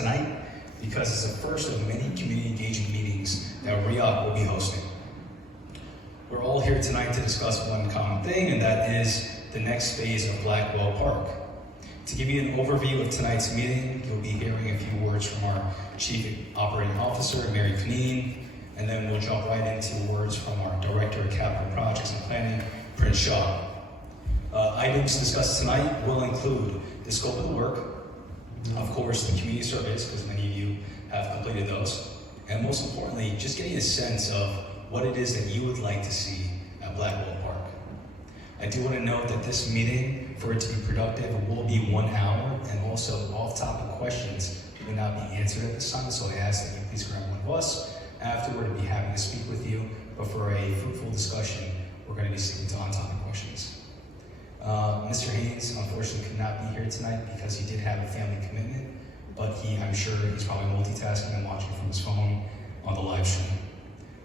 tonight because it's the first of many community engagement meetings that RIOC will be hosting. We're all here tonight to discuss one common thing, and that is the next phase of Blackwell Park. To give you an overview of tonight's meeting, you'll be hearing a few words from our Chief Operating Officer, Mary Kneen, and then we'll jump right into words from our Director of Capital Projects and Planning, Prince Shah. Items discussed tonight will include the scope of the work, of course the community surveys, because many of you have completed those, and most importantly, just getting a sense of what it is that you would like to see at Blackwell Park. I do want to note that this meeting, for it to be productive, will be 1 hour, and also off-topic questions will not be answered at this time, so I ask that you please grab one of us. Afterward, I'd be happy to speak with you, but for a fruitful discussion, we're going to be sticking to on-topic questions. Mr. Haynes, unfortunately, could not be here tonight because he did have a family commitment, but I'm sure he's probably multitasking and watching from his phone on the live stream.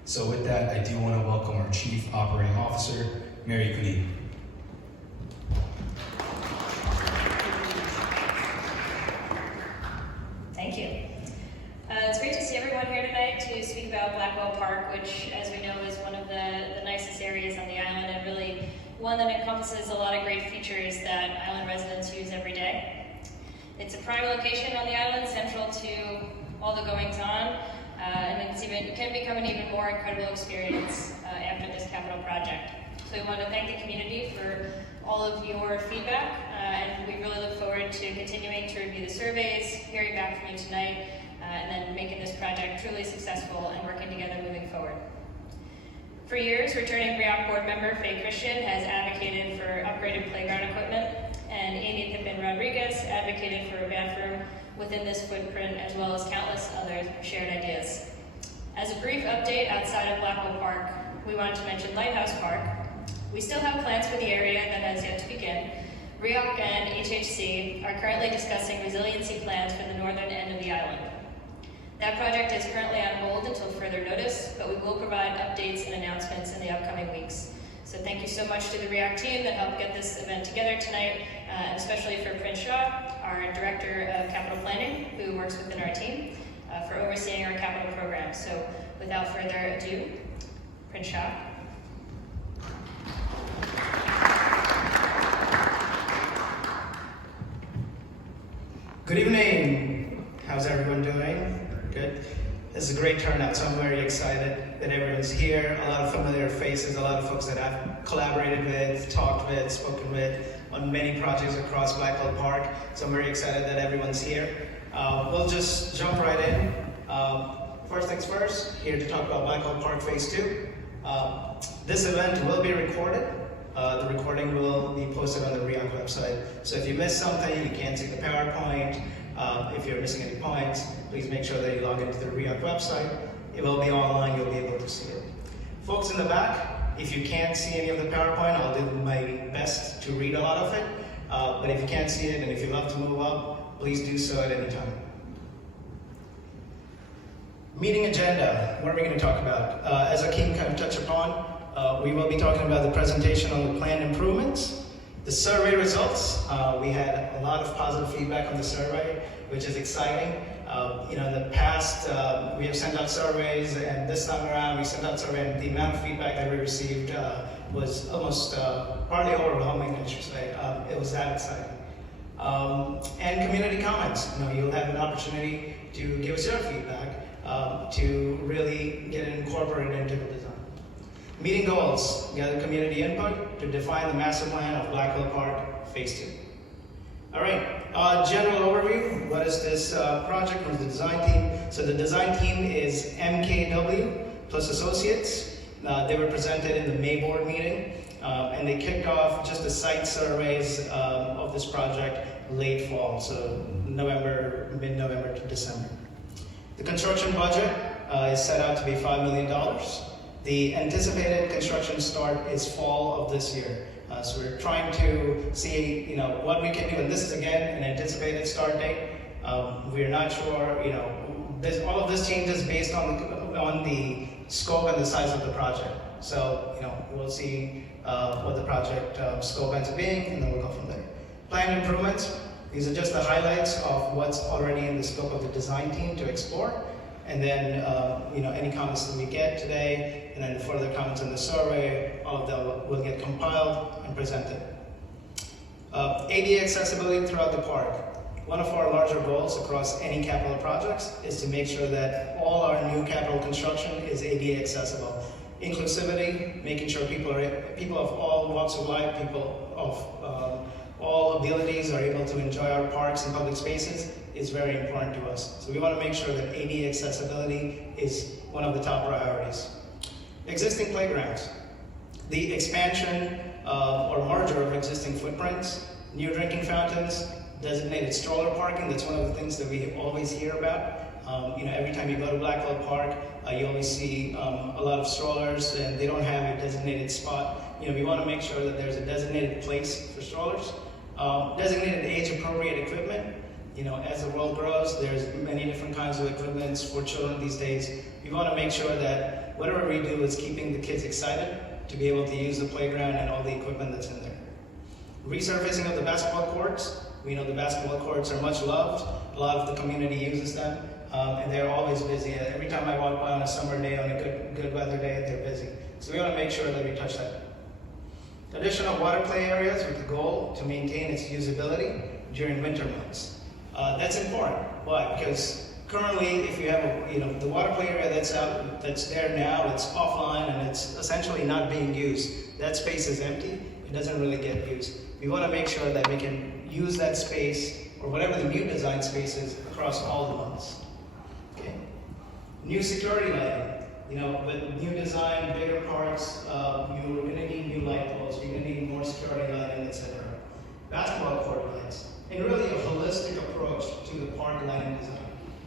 So with that, I do want to welcome our Chief Operating Officer, Mary Kneen. Thank you. It's great to see everyone here tonight to speak about Blackwell Park, which, as we know, is one of the nicest areas on the island and really one that encompasses a lot of great features that island residents use every day. It's a prime location on the island, central to all the goings-on, and it can become an even more incredible experience after this capital project. So we want to thank the community for all of your feedback, and we really look forward to continuing to review the surveys, hearing back from you tonight, and then making this project truly successful and working together moving forward. For years, returning RIOC board member Faye Christian has advocated for upgraded playground equipment, and Amy Pippin Rodriguez advocated for a bathroom within this footprint, as well as countless others who shared ideas. As a brief update outside of Blackwell Park, we wanted to mention Lighthouse Park. We still have plans for the area that has yet to begin. RIOC and HHC are currently discussing resiliency plans for the northern end of the island. That project is currently on hold until further notice, but we will provide updates and announcements in the upcoming weeks. So thank you so much to the RIOC team that helped get this event together tonight, and especially for Prince Shah, our Director of Capital Planning, who works within our team, for overseeing our capital program. So without further ado, Prince Shah. Good evening. How's everyone doing? Good. This is a great turnout, so I'm very excited that everyone's here. A lot of familiar faces, a lot of folks that I've collaborated with, talked with, spoken with on many projects across Blackwell Park. So I'm very excited that everyone's here. We'll just jump right in. First things first, here to talk about Blackwell Park Phase 2. This event will be recorded. The recording will be posted on the RIOC website. So if you missed something, you can't see the PowerPoint, if you're missing any points, please make sure that you log into the RIOC website. It will be online, you'll be able to see it. Folks in the back, if you can't see any of the PowerPoint, I'll do my best to read a lot of it. But if you can't see it, and if you'd love to move up, please do so at any time. Meeting agenda, what are we going to talk about? As Akeem kind of touched upon, we will be talking about the presentation on the planned improvements. The survey results, we had a lot of positive feedback on the survey, which is exciting. In the past, we have sent out surveys, and this time around we sent out survey, and the amount of feedback that we received was almost partly overwhelming, I should say. It was that exciting. And community comments. You'll have an opportunity to give us your feedback to really get it incorporated into the design. Meeting goals, gather community input to define the master plan of Blackwell Park Phase 2. All right, general overview. What is this project? What is the design team? So the design team is MKW plus Associates. They were presented in the May board meeting, and they kicked off just the site surveys of this project late fall, so mid-November to December. The construction budget is set out to be $5 million. The anticipated construction start is fall of this year. So we're trying to see, what we can do, and this is again an anticipated start date. We're not sure, all of this changes based on the scope and the size of the project. So, we'll see what the project scope ends up being, and then we'll go from there. Planned improvements, These are just the highlights of what's already in the scope of the design team to explore. And then, any comments that we get today, and then the further comments in the survey, all of them will get compiled and presented. ADA accessibility throughout the park. One of our larger goals across any capital projects is to make sure that all our new capital construction is ADA accessible. Inclusivity, making sure people of all walks of life, people of all abilities are able to enjoy our parks and public spaces is very important to us. So we want to make sure that ADA accessibility is one of the top priorities. Existing playgrounds. The expansion or merger of existing footprints, new drinking fountains, designated stroller parking. That's one of the things that we always hear about. Every time you go to Blackwell Park, you always see a lot of strollers, and they don't have a designated spot. We want to make sure that there's a designated place for strollers. Designated age-appropriate equipment. As the world grows, there's many different kinds of equipments for children these days. We want to make sure that whatever we do is keeping the kids excited to be able to use the playground and all the equipment that's in there. Resurfacing of the basketball courts. We know the basketball courts are much loved. A lot of the community uses them, and they're always busy. Every time I walk by on a summer day, on a good weather day, they're busy. So we want to make sure that we touch that. Additional water play areas with the goal to maintain its usability during winter months. That's important. Why? Because currently, if you have the water play area that's there now, it's offline and it's essentially not being used. That space is empty. It doesn't really get used. We want to make sure that we can use that space or whatever the new design space is across all the months. Okay. New security lighting. With new design, bigger parks, you're going to need new light poles. You're going to need more security lighting, etc. Basketball court lights. And really a holistic approach to the park lighting design.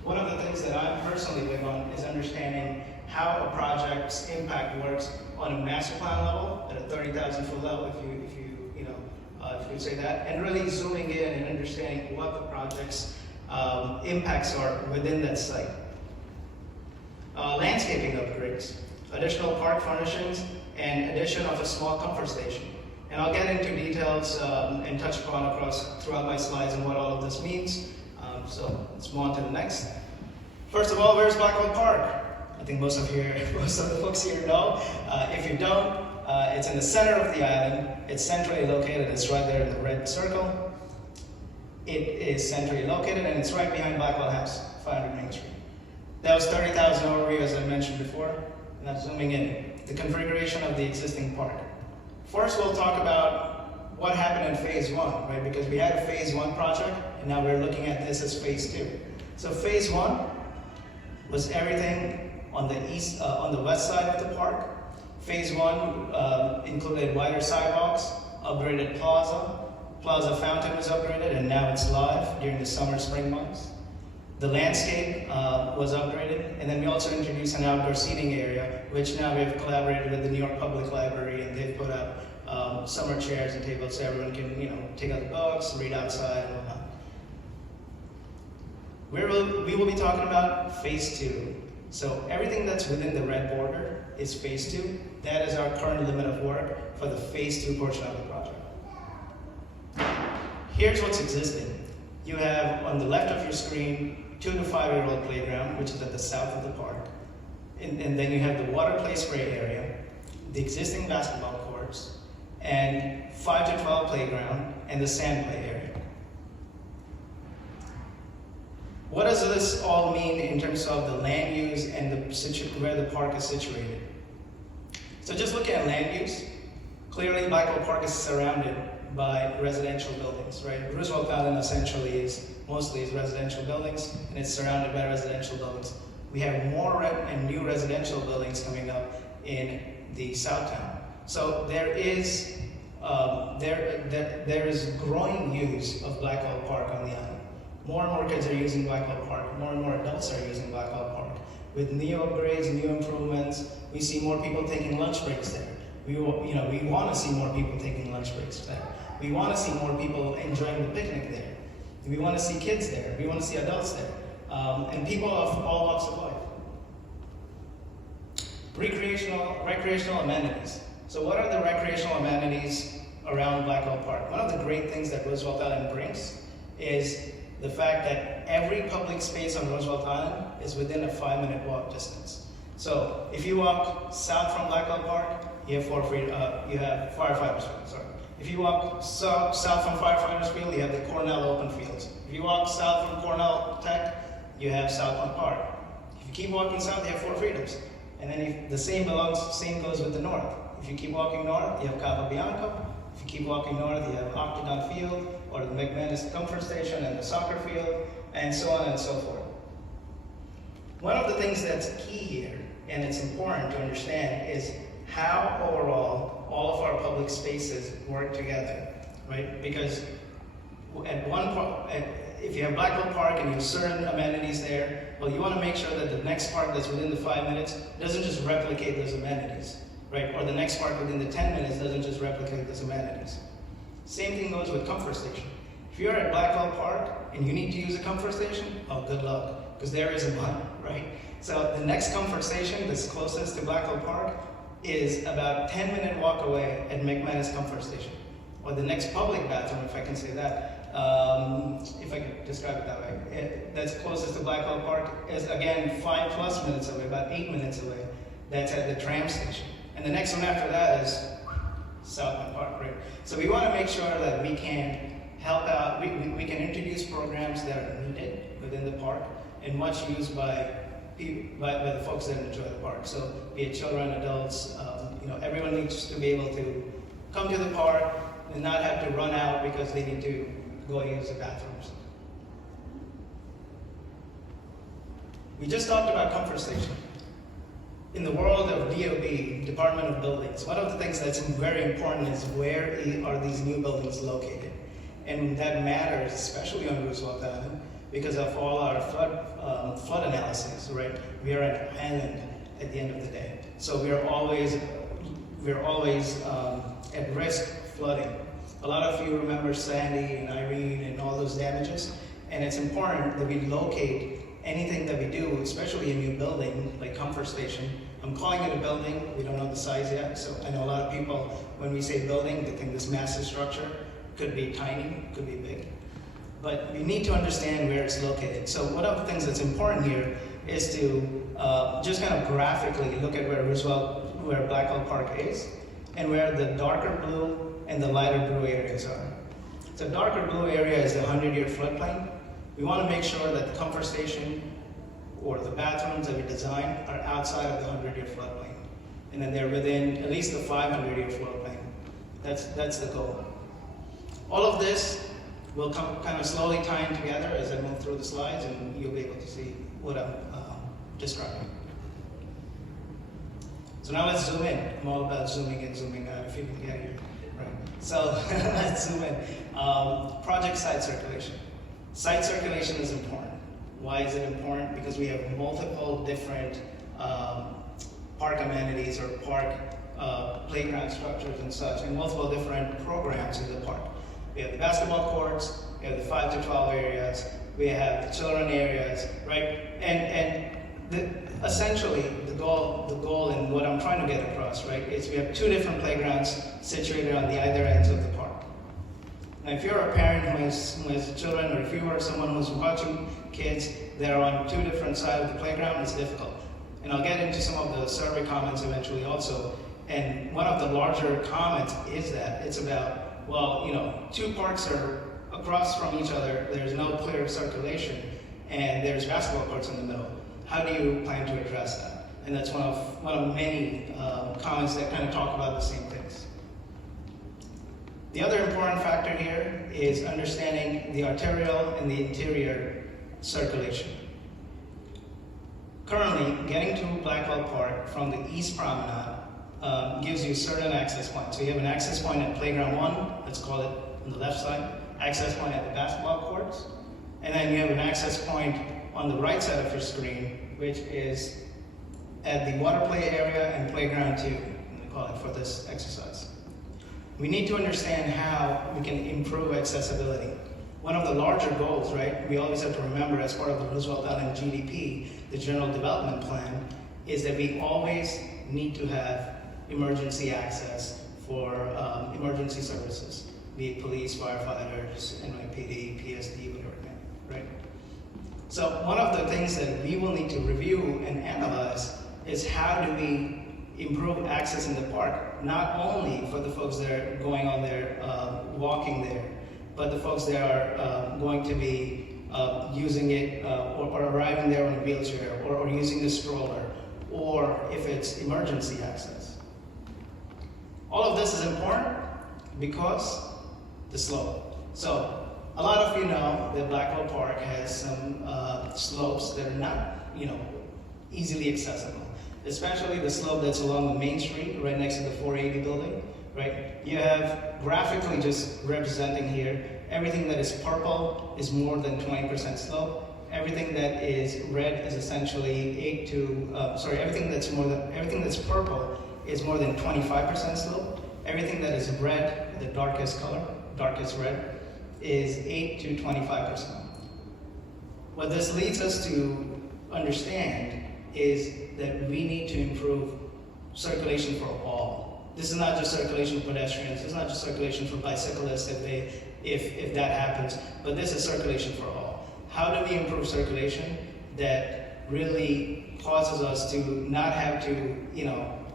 One of the things that I'm personally big on is understanding how a project's impact works on a master plan level, at a 30,000 foot level, if you would say that, and really zooming in and understanding what the project's impacts are within that site. Landscaping upgrades, additional park furnishings, and addition of a small comfort station. And I'll get into details and touch upon throughout my slides and what all of this means. So let's move on to the next. First of all, where's Blackwell Park? I think most of the folks here know. If you don't, it's in the center of the island. It's centrally located. It's right there in the red circle. It is centrally located, and it's right behind Blackwell House, 500 Main Street. That was 30,000 overview, as I mentioned before. Now zooming in, the configuration of the existing park. First, we'll talk about what happened in phase one, right? Because we had a phase one project, and now we're looking at this as phase two. So phase one was everything on the west side of the park. Phase one included wider sidewalks, upgraded plaza fountain was upgraded, and now it's live during the summer, spring months. The landscape was upgraded, and then we also introduced an outdoor seating area, which now we have collaborated with the New York Public Library, and they've put up summer chairs and tables so everyone can, take out the books, read outside, and whatnot. We will be talking about phase two. So everything that's within the red border is phase two. That is our current limit of work for the phase two portion of the project. Here's what's existing. You have on the left of your screen 2 to 5 year old playground, which is at the south of the park. And then you have the water play spray area, the existing basketball courts, and 5 to 12 playground, and the sand play area. What does this all mean in terms of the land use and where the park is situated? So just looking at land use, clearly Blackwell Park is surrounded by residential buildings, right? Roosevelt Island essentially mostly is residential buildings, and it's surrounded by residential buildings. We have more and new residential buildings coming up in the South Town. So there is growing use of Blackwell Park on the island. More and more kids are using Blackwell Park. More and more adults are using Blackwell Park. With new upgrades, new improvements, we see more people taking lunch breaks there. We want to see more people taking lunch breaks there. We want to see more people enjoying the picnic there. We want to see kids there. We want to see adults there. And people of all walks of life. Recreational amenities. So what are the recreational amenities around Blackwell Park? One of the great things that Roosevelt Island brings is the fact that every public space on Roosevelt Island is within a 5-minute walk distance. So if you walk south from Blackwell Park, you have Firefighters Field. Sorry. If you walk south from Firefighters Field, you have the Cornell Open Fields. If you walk south from Cornell Tech, you have Southland Park. If you keep walking south, you have Fort Freedoms. And then if the same goes with the north. If you keep walking north, you have Cabo Bianco. If you keep walking north, you have Octagon Field, or the McManus Comfort Station, and the soccer field, and so on and so forth. One of the things that's key here, and it's important to understand, is how overall all of our public spaces work together, right? Because at one point, if you have Blackwell Park and you have certain amenities there, well, you want to make sure that the next park that's within the 5 minutes doesn't just replicate those amenities, right? Or the next park within the 10 minutes doesn't just replicate those amenities. Same thing goes with Comfort Station. If you're at Blackwell Park and you need to use a Comfort Station, oh, good luck, because there isn't one, right? So the next Comfort Station that's closest to Blackwell Park is about a 10-minute walk away at McManus Comfort Station. Or the next public bathroom, if I can say that, if I could describe it that way, that's closest to Blackwell Park is, again, 5+ minutes away, about 8 minutes away. That's at the tram station. And the next one after that is Southland Park, right? So we want to make sure that we can help out, we can introduce programs that are needed within the park and much used by the folks that enjoy the park. So be it children, adults, everyone needs to be able to come to the park and not have to run out because they need to go use the bathrooms. We just talked about Comfort Station. In the world of DOB, Department of Buildings, one of the things that's very important is where are these new buildings located? And that matters, especially on Roosevelt Island, because of all our flood analysis, right? We are an island at the end of the day. So we're always at risk of flooding. A lot of you remember Sandy and Irene and all those damages, and it's important that we locate anything that we do, especially a new building like Comfort Station. I'm calling it a building, we don't know the size yet, so I know a lot of people, when we say building, they think this massive structure could be tiny, could be big. But we need to understand where it's located. So one of the things that's important here is to just kind of graphically look at where Blackwell Park is, and where the darker blue and the lighter blue areas are. The darker blue area is the 100-year floodplain. We want to make sure that the Comfort Station or the bathrooms that we design are outside of the 100-year floodplain, and then they're within at least the 500-year floodplain. That's the goal. All of this will come kind of slowly tying together as I move through the slides, and you'll be able to see what I'm describing. So now let's zoom in. I'm all about zooming in, zooming out, if you can get here. Right. So let's zoom in. Project site circulation. Site circulation is important. Why is it important? Because we have multiple different park amenities or park playground structures and such, and multiple different programs in the park. We have the basketball courts, we have the 5 to 12 areas, we have the children areas, right? Essentially, the goal and what I'm trying to get across, right, is we have 2 different playgrounds situated on the either ends of the park. Now, if you're a parent who has children, or if you are someone who's watching kids that are on 2 different sides of the playground, it's difficult. And I'll get into some of the survey comments eventually also. And one of the larger comments is that it's about, well, 2 parks are across from each other, there's no clear circulation, and there's basketball courts in the middle. How do you plan to address that? And that's one of many comments that kind of talk about the same things. The other important factor here is understanding the arterial and the interior circulation. Currently, getting to Blackwell Park from the East Promenade gives you certain access points. So you have an access point at Playground 1, let's call it on the left side, access point at the basketball courts, and then you have an access point on the right side of your screen, which is at the water play area and Playground 2, we call it for this exercise. We need to understand how we can improve accessibility. One of the larger goals, right, we always have to remember as part of the Roosevelt Island GDP, the General Development Plan, is that we always need to have emergency access for emergency services. be it police, firefighters, NYPD, PSD, whatever, right? So one of the things that we will need to review and analyze is how do we improve access in the park, not only for the folks that are going on there, walking there, but the folks that are going to be using it or arriving there on a wheelchair or using a stroller, or if it's emergency access. All of this is important because the slope. So a lot of you know that Blackwell Park has some slopes that are not, easily accessible, especially the slope that's along the main street right next to the 480 building, right? You have graphically just representing here, everything that is purple is more than 20% slope. Everything that is red is essentially everything that's purple is more than 25% slope. Everything that is red, the darkest color, darkest red, is 8 to 25%. What this leads us to understand is that we need to improve circulation for all. This is not just circulation for pedestrians, it's not just circulation for bicyclists if that happens, but this is circulation for all. How do we improve circulation that really causes us to not have to,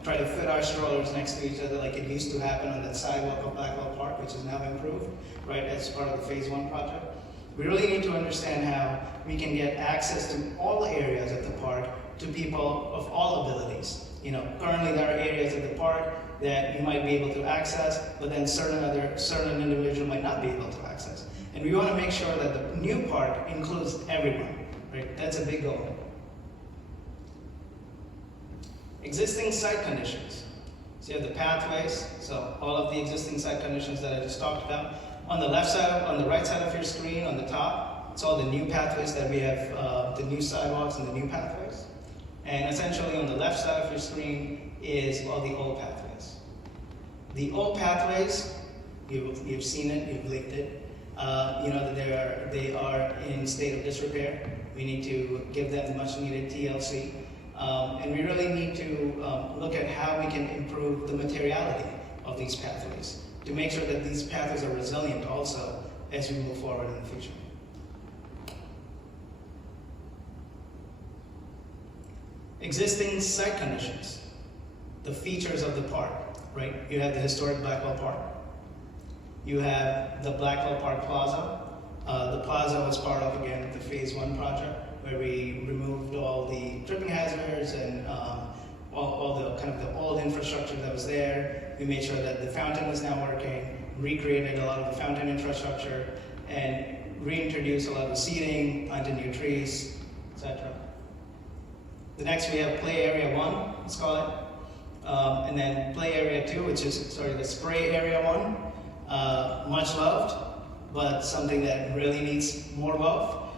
try to fit our strollers next to each other like it used to happen on that sidewalk of Blackwell Park, which is now improved, right, as part of the Phase 1 project? We really need to understand how we can get access to all areas of the park to people of all abilities. Currently there are areas of the park that you might be able to access, but then certain individuals might not be able to access. And we want to make sure that the new park includes everyone, right? That's a big goal. Existing site conditions. So you have the pathways, so all of the existing site conditions that I just talked about. On the right side of your screen, on the top, it's all the new pathways that we have, the new sidewalks and the new pathways. And essentially on the left side of your screen is all the old pathways. The old pathways, you've seen it, you've linked it. That they are in state of disrepair. We need to give them much needed TLC. And we really need to look at how we can improve the materiality of these pathways to make sure that these pathways are resilient also as we move forward in the future. Existing site conditions, the features of the park, right? You have the historic Blackwell Park. You have the Blackwell Park Plaza. The plaza was part of, again, the Phase 1 project, where we removed all the tripping hazards and all the kind of the old infrastructure that was there. We made sure that the fountain is now working, recreated a lot of the fountain infrastructure, and reintroduced a lot of the seating, planted new trees, etc. The next we have Play Area 1, let's call it. And then Play Area 2, which is the Spray Area 1. Much loved, but something that really needs more love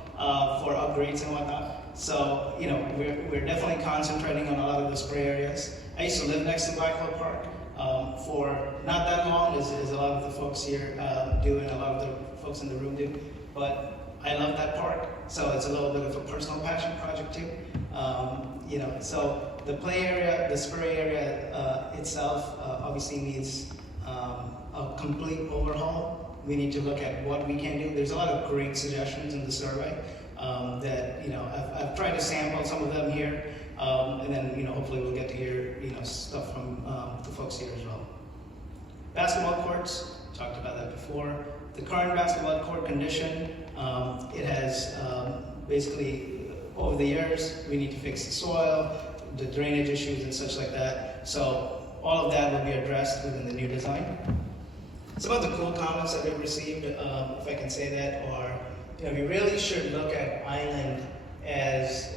for upgrades and whatnot. So, we're definitely concentrating on a lot of the spray areas. I used to live next to Blackwell Park for not that long, as a lot of the folks here do and a lot of the folks in the room do. But I love that park, so it's a little bit of a personal passion project too. So the play area, the spray area itself obviously needs a complete overhaul. We need to look at what we can do. There's a lot of great suggestions in the survey that I've tried to sample some of them here, and then hopefully we'll get to hear stuff from the folks here as well. Basketball courts, talked about that before. The current basketball court condition, it has basically over the years we need to fix the soil, the drainage issues and such like that. So all of that will be addressed within the new design. Some of the cool comments that we've received, if I can say that, are we really should look at island as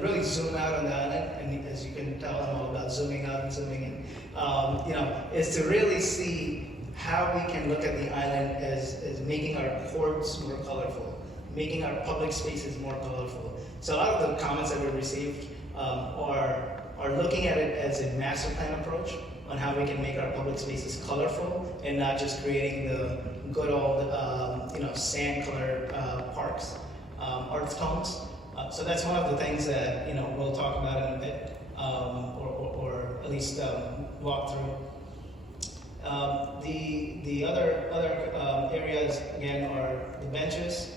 really zoom out on the island, and as you can tell, I'm all about zooming out and zooming in. Is to really see how we can look at the island as making our courts more colorful, making our public spaces more colorful. So a lot of the comments that we've received are looking at it as a master plan approach on how we can make our public spaces colorful and not just creating the good old sand-colored parks, earth tones. So that's one of the things that we'll talk about in a bit, or at least walk through. The other areas, again, are the benches.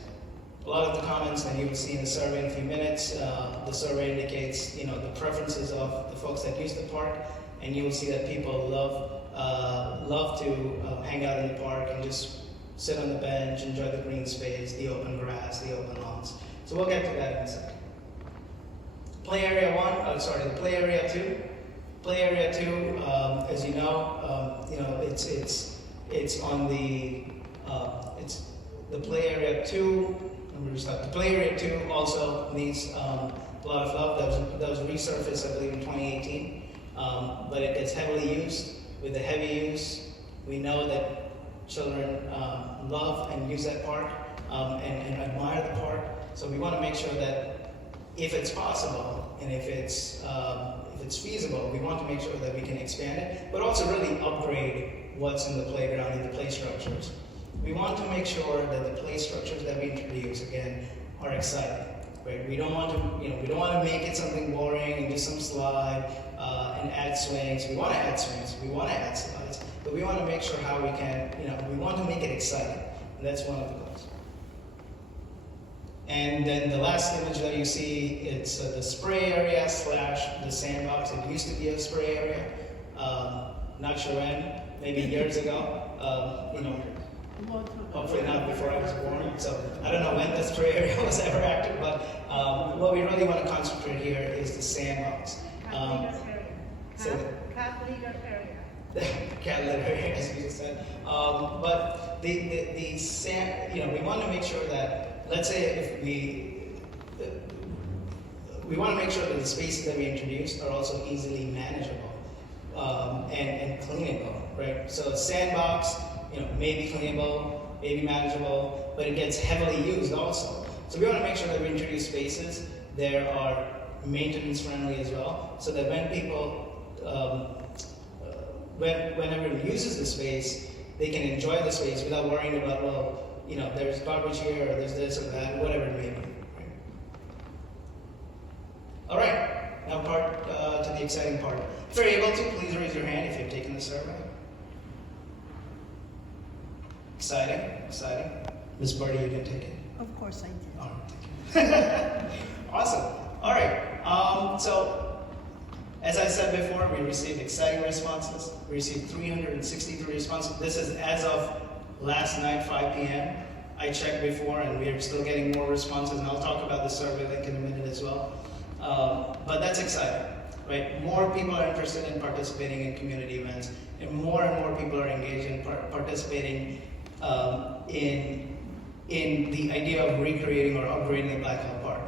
A lot of the comments that you will see in the survey in a few minutes, the survey indicates, the preferences of the folks that use the park, and you will see that people love to hang out in the park and just sit on the bench, enjoy the green space, the open grass, the open lawns. So we'll get to that in a second. Play area the play area two. Play area two, as you know, it's on it's the play area two. The play area two also needs a lot of love. That was resurfaced, I believe, in 2018, but it gets heavily used. With the heavy use, we know that children love and use that park and admire the park. So we want to make sure that if it's possible and if it's feasible, we want to make sure that we can expand it, but also really upgrade what's in the playground and the play structures. We want to make sure that the play structures that we introduce, again, are exciting. Right? We don't want to make it something boring and just some slide and add swings. We want to add swings. We want to add slides, but we want to make sure how we can. We want to make it exciting, and that's one of the goals. And then the last image that you see, it's the spray area / the sandbox. It used to be a spray area. Not sure when, maybe years ago. Hopefully not before I was born. So I don't know when the spray area was ever active, but what we really want to concentrate here is the sandbox. Cat litter area. Cat litter area, as you just said. But the sand, we want to make sure that, let's say if we want to make sure that the spaces that we introduce are also easily manageable and cleanable, right? So sandbox, maybe cleanable, maybe manageable, but it gets heavily used also. So we want to make sure that we introduce spaces that are maintenance friendly as well, so that when people, when everyone uses the space, they can enjoy the space without worrying about, there's garbage here, or there's this or that, whatever it may be. Right? All right, now to the exciting part. If you're able to, please raise your hand if you've taken the survey. Exciting. Ms. Birdie, you didn't take it? Of course I did. All right. Awesome. All right. So, as I said before, we received exciting responses. We received 363 responses. This is as of last night, 5 p.m. I checked before, and we are still getting more responses, and I'll talk about the survey link in a minute as well. But that's exciting, right? More people are interested in participating in community events, and more people are engaged in participating in the idea of recreating or upgrading the Blackwell Park.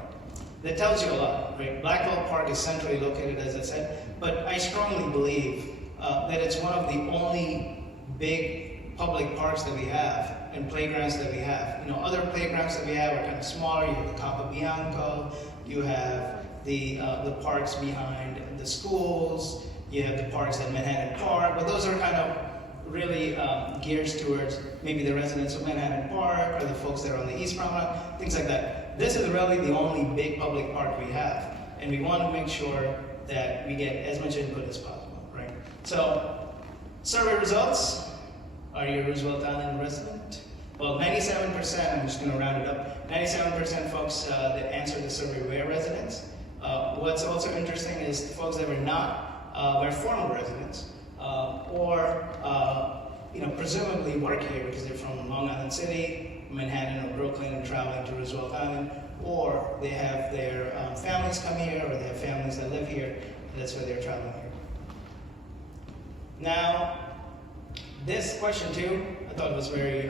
That tells you a lot, right? Blackwell Park is centrally located, as I said, but I strongly believe that it's one of the only big public parks that we have and playgrounds that we have. Other playgrounds that we have are kind of smaller. You have the Capo Bianco, you have the parks behind the schools, you have the parks at Manhattan Park, but those are kind of really geared towards maybe the residents of Manhattan Park or the folks that are on the East Promenade, things like that. This is really the only big public park we have, and we want to make sure that we get as much input as possible, right? So, survey results. Are you a Roosevelt Island resident? Well, 97%, I'm just going to round it up, 97% folks that answered the survey were residents. What's also interesting is the folks that were not were former residents. Or presumably work here because they're from Long Island City, Manhattan, or Brooklyn and traveling to Roosevelt Island, or they have their families come here, or they have families that live here, and that's why they're traveling here. Now, this question too, I thought was very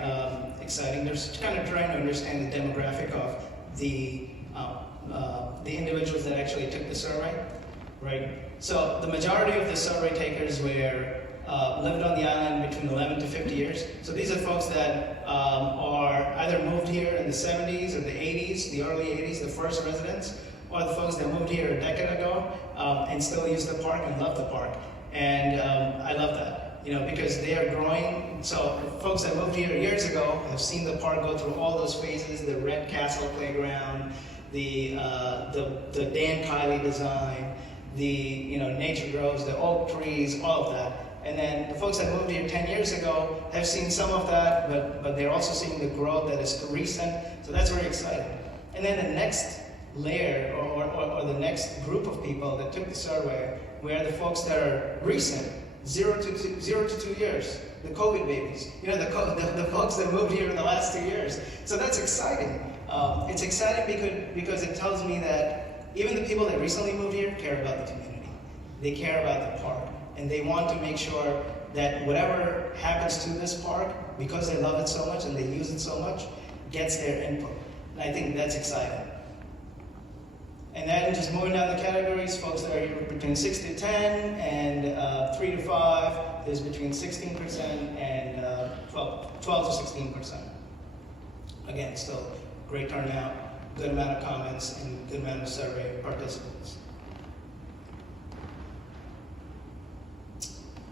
exciting. They're kind of trying to understand the demographic of the individuals that actually took the survey, right? So the majority of the survey takers were lived on the island between 11 to 50 years. So these are folks that are either moved here in the 70s or the 80s, the early 80s, the first residents, or the folks that moved here a decade ago and still use the park and love the park. And I love that, because they are growing. So folks that moved here years ago have seen the park go through all those phases, the Red Castle playground, the Dan Kiley design, the nature grows, the oak trees, all of that. And then the folks that moved here 10 years ago have seen some of that, but they're also seeing the growth that is recent. So that's very exciting. And then the next layer or the next group of people that took the survey were the folks that are recent, 0 to 2 years, the COVID babies. You know, the folks that moved here in the last 2 years. So that's exciting. It's exciting because it tells me that even the people that recently moved here care about the community. They care about the park. And they want to make sure that whatever happens to this park, because they love it so much and they use it so much, gets their input. And I think that's exciting. And then just moving down the categories, folks that are here between 6 to 10 and 3 to 5, there's between 16% and 12 to 16%. Again, still great turnout, good amount of comments, and good amount of survey participants.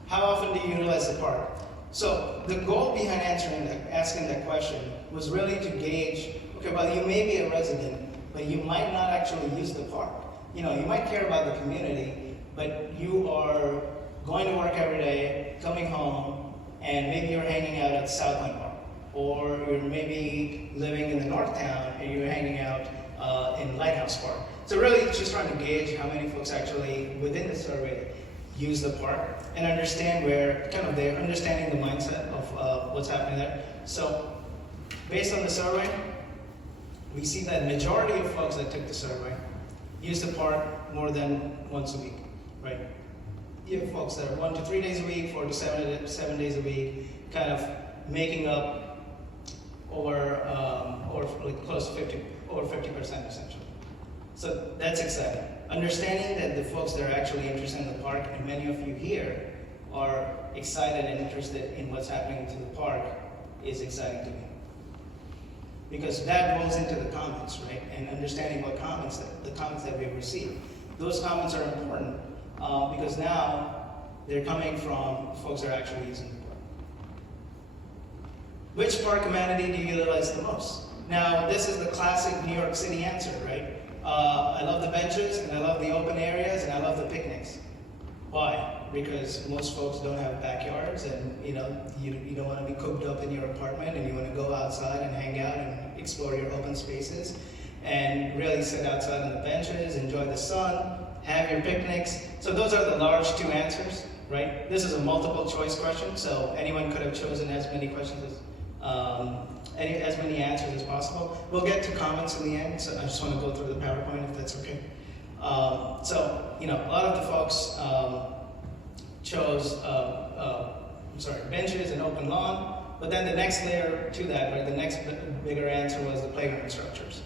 How often do you utilize the park? So the goal behind asking that question was really to gauge, okay, well, you may be a resident, but you might not actually use the park. You know, you might care about the community, but you are going to work every day, coming home, and maybe you're hanging out at Southland Park, or you're maybe living in the North Town and you're hanging out in Lighthouse Park. So really, it's just trying to gauge how many folks actually within the survey use the park and understand where kind of they're understanding the mindset of what's happening there. So based on the survey, we see that majority of folks that took the survey use the park more than once a week, right? You have folks that are 1 to 3 days a week, 4 to 7 days a week, kind of making up over like close to 50% essentially. So that's exciting. Understanding that the folks that are actually interested in the park, and many of you here are excited and interested in what's happening to the park, is exciting to me. Because that rolls into the comments, right? And understanding the comments that we've received. Those comments are important because now they're coming from folks that are actually using the park. Which park amenity do you utilize the most? Now, this is the classic New York City answer, right? I love the benches, and I love the open areas, and I love the picnics. Why? Because most folks don't have backyards, and you don't want to be cooped up in your apartment, and you want to go outside and hang out and explore your open spaces, and really sit outside on the benches, enjoy the sun, have your picnics. So those are the large two answers, right? This is a multiple choice question, so anyone could have chosen as many questions as many answers as possible. We'll get to comments in the end, so I just want to go through the PowerPoint if that's okay. So, a lot of the folks chose benches and open lawn, but then the next layer to that, right, the next bigger answer was the playground structures.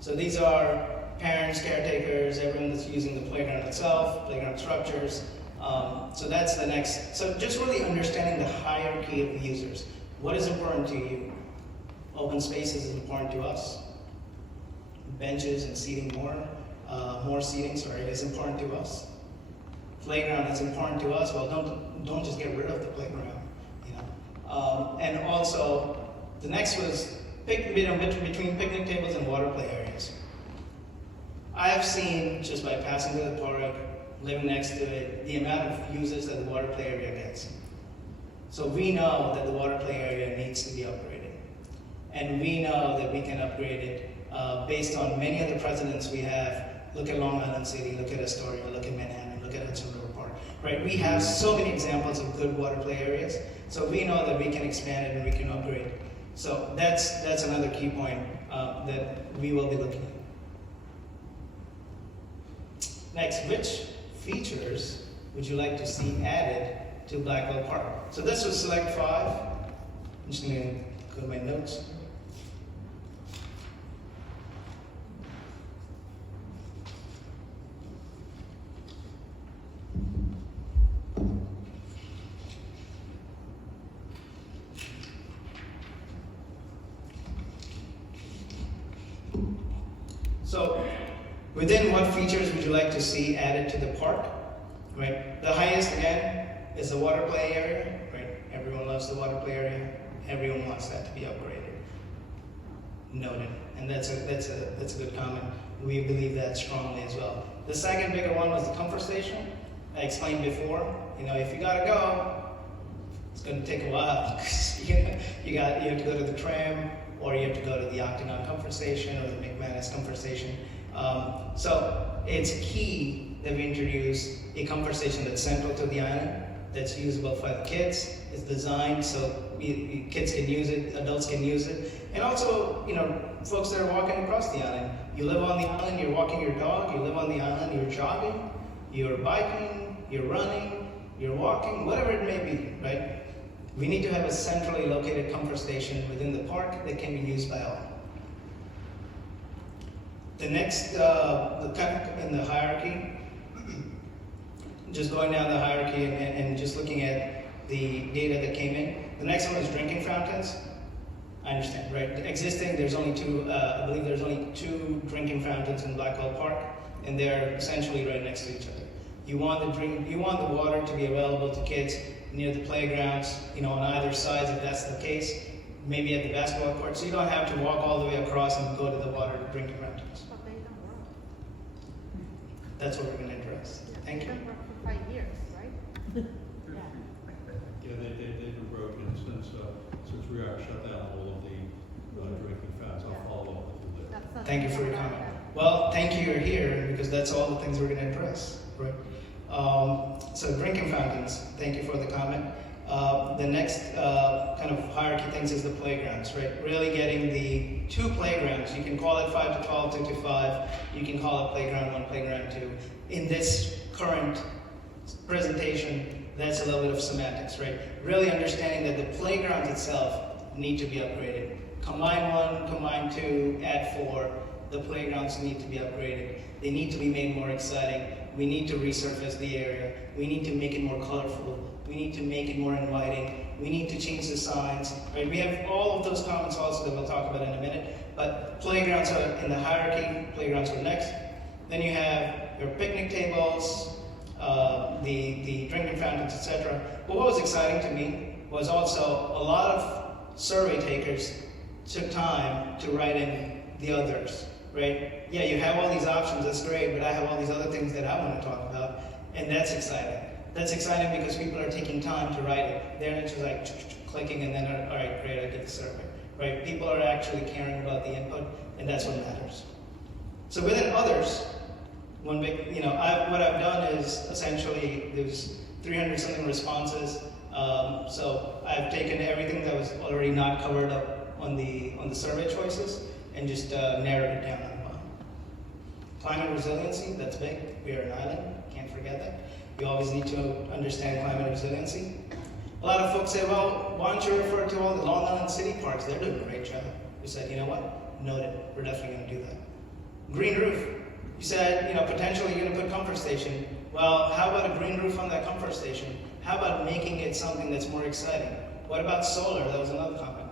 So these are parents, caretakers, everyone that's using the playground itself, playground structures. So that's the next. So just really understanding the hierarchy of users. What is important to you? Open spaces is important to us. Benches and seating more seating, is important to us. Playground is important to us. Well, don't just get rid of the playground, And also, the next was between picnic tables and water play areas. I have seen, just by passing through the park, living next to it, the amount of users that the water play area gets. So we know that the water play area needs to be upgraded. And we know that we can upgrade it based on many of the precedents we have. Look at Long Island City, look at Astoria, look at Manhattan, look at Hudson River Park. Right? We have so many examples of good water play areas. So we know that we can expand it and we can upgrade it. So that's another key point that we will be looking at. Next, which features would you like to see added to Blackwell Park? So this was select 5. I'm just going to go to my notes. So, within what features would you like to see added to the park? Right. The highest again is the water play area. Right. Everyone loves the water play area. Everyone wants that to be upgraded. Noted. And that's a good comment. We believe that strongly as well. The second bigger one was the comfort station. I explained before. If you gotta go, it's gonna take a while because you have to go to the tram, or you have to go to the Octagon Comfort Station or the McManus Comfort Station. So it's key that we introduce a comfort station that's central to the island, that's usable by the kids. It's designed so kids can use it, adults can use it, and also, folks that are walking across the island. You live on the island, you're walking your dog. You live on the island, you're jogging, you're biking, you're running, you're walking, whatever it may be, right? We need to have a centrally located comfort station within the park that can be used by all. The next, in the hierarchy, just going down the hierarchy and just looking at the data that came in. The next one is drinking fountains. I understand, right? Existing, there's only two, I believe there's only 2 drinking fountains in Blackwell Park, and they're essentially right next to each other. You want the water to be available to kids near the playgrounds, on either sides if that's the case, maybe at the basketball court, so you don't have to walk all the way across and go to the water drinking fountains. But they don't work. That's what we're going to address. Thank you. They've been working for 5 years, right? Yeah. Yeah, they've been broken since RIOC shut down all of the drinking fountains. I'll follow up with that. That's not- Thank you for your comment. Well, thank you, you're here, because that's all the things we're going to address, right? So drinking fountains, thank you for the comment. The next kind of hierarchy things is the playgrounds, right? Really getting the 2 playgrounds. You can call it 5 to 12, 2 to 5. You can call it playground 1, playground 2. In this current presentation, that's a little bit of semantics, right? Really understanding that the playgrounds itself need to be upgraded. Combine 1, combine 2, add 4. The playgrounds need to be upgraded. They need to be made more exciting. We need to resurface the area. We need to make it more colorful. We need to make it more inviting. We need to change the signs. Right? We have all of those comments also that we'll talk about in a minute. But playgrounds are in the hierarchy. Playgrounds are next. Then you have your picnic tables, the drinking fountains, etc. But what was exciting to me was also a lot of survey takers took time to write in the others. Right? Yeah, you have all these options, that's great, but I have all these other things that I want to talk about, and that's exciting. That's exciting because people are taking time to write it. They're not just like clicking and then, all right, great, I get the survey. Right? People are actually caring about the input, and that's what matters. So within others, one big, what I've done is essentially there's 300 something responses. So I've taken everything that was already not covered up on the survey choices and just narrowed it down on the bottom. Climate resiliency, that's big. We are an island, can't forget that. We always need to understand climate resiliency. A lot of folks say, well, why don't you refer to all the Long Island city parks? They're doing a great job. We said, you know what? Noted. We're definitely going to do that. Green roof. You said, potentially you're going to put comfort station. Well, how about a green roof on that comfort station? How about making it something that's more exciting? What about solar? That was another comment.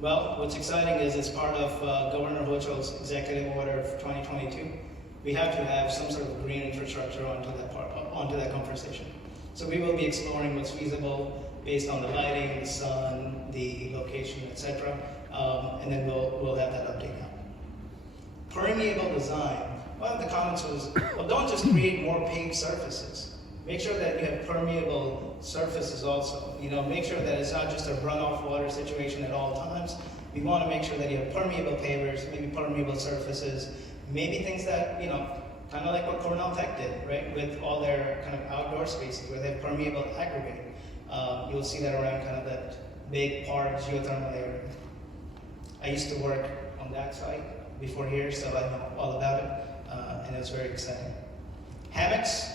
Well, what's exciting is it's part of Governor Hochul's executive order of 2022. We have to have some sort of green infrastructure onto that comfort station. So we will be exploring what's feasible based on the lighting, the sun, the location, etc. And then we'll have that update out. Permeable design. One of the comments was, well, don't just create more paved surfaces. Make sure that you have permeable surfaces also. Make sure that it's not just a runoff water situation at all times. We want to make sure that you have permeable pavers, maybe permeable surfaces, maybe things that, kind of like what Cornell Tech did, right? With all their kind of outdoor spaces where they have permeable aggregate. You'll see that around kind of that big park geothermal area. I used to work on that site before here, so I know all about it, and it was very exciting. Hammocks.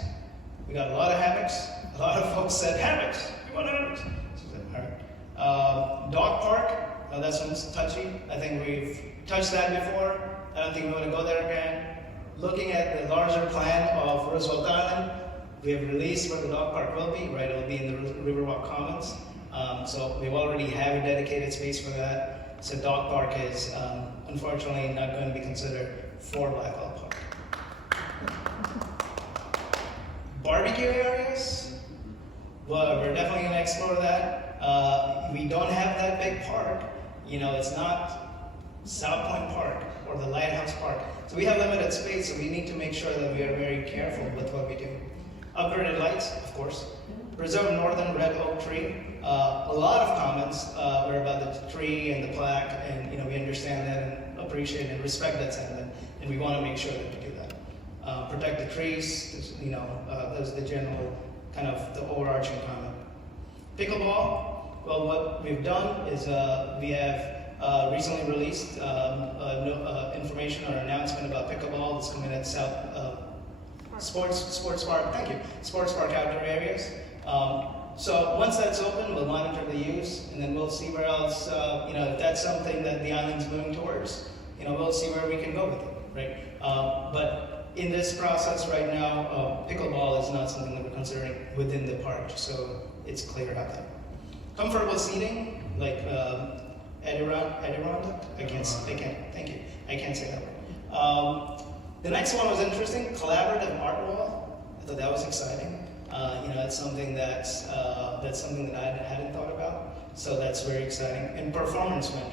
We got a lot of hammocks. A lot of folks said, hammocks, we want hammocks. So I said, all right. Dog park, that's one's touchy. I think we've touched that before. I don't think we want to go there again. Looking at the larger plan of Roosevelt Island, we have released where the dog park will be, right? It will be in the Riverwalk Commons. So we already have a dedicated space for that. So dog park is unfortunately not going to be considered for Blackwell Park. Barbecue areas, well, we're definitely going to explore that. We don't have that big park. It's not South Point Park or the Lighthouse Park. So we have limited space, so we need to make sure that we are very careful with what we do. Upgraded lights, of course. Preserve northern red oak tree. A lot of comments were about the tree and the plaque, and we understand that and appreciate and respect that sentiment, and we want to make sure that we do that. Protect the trees. Those are the general kind of the overarching comment. Pickleball. Well, what we've done is we have recently released information or announcement about pickleball that's coming at South Sports Park. Thank you. Sports Park outdoor areas. So once that's open, we'll monitor the use, and then we'll see where else. If that's something that the island's moving towards, we'll see where we can go with it, right? But in this process right now, pickleball is not something that we're considering within the park, so it's clear out there. Comfortable seating, like Adirondack. I can't. Thank you. I can't say that word. The next one was interesting. Collaborative art wall. I thought that was exciting. That's something that's something that I hadn't thought about. So that's very exciting. And performance venue.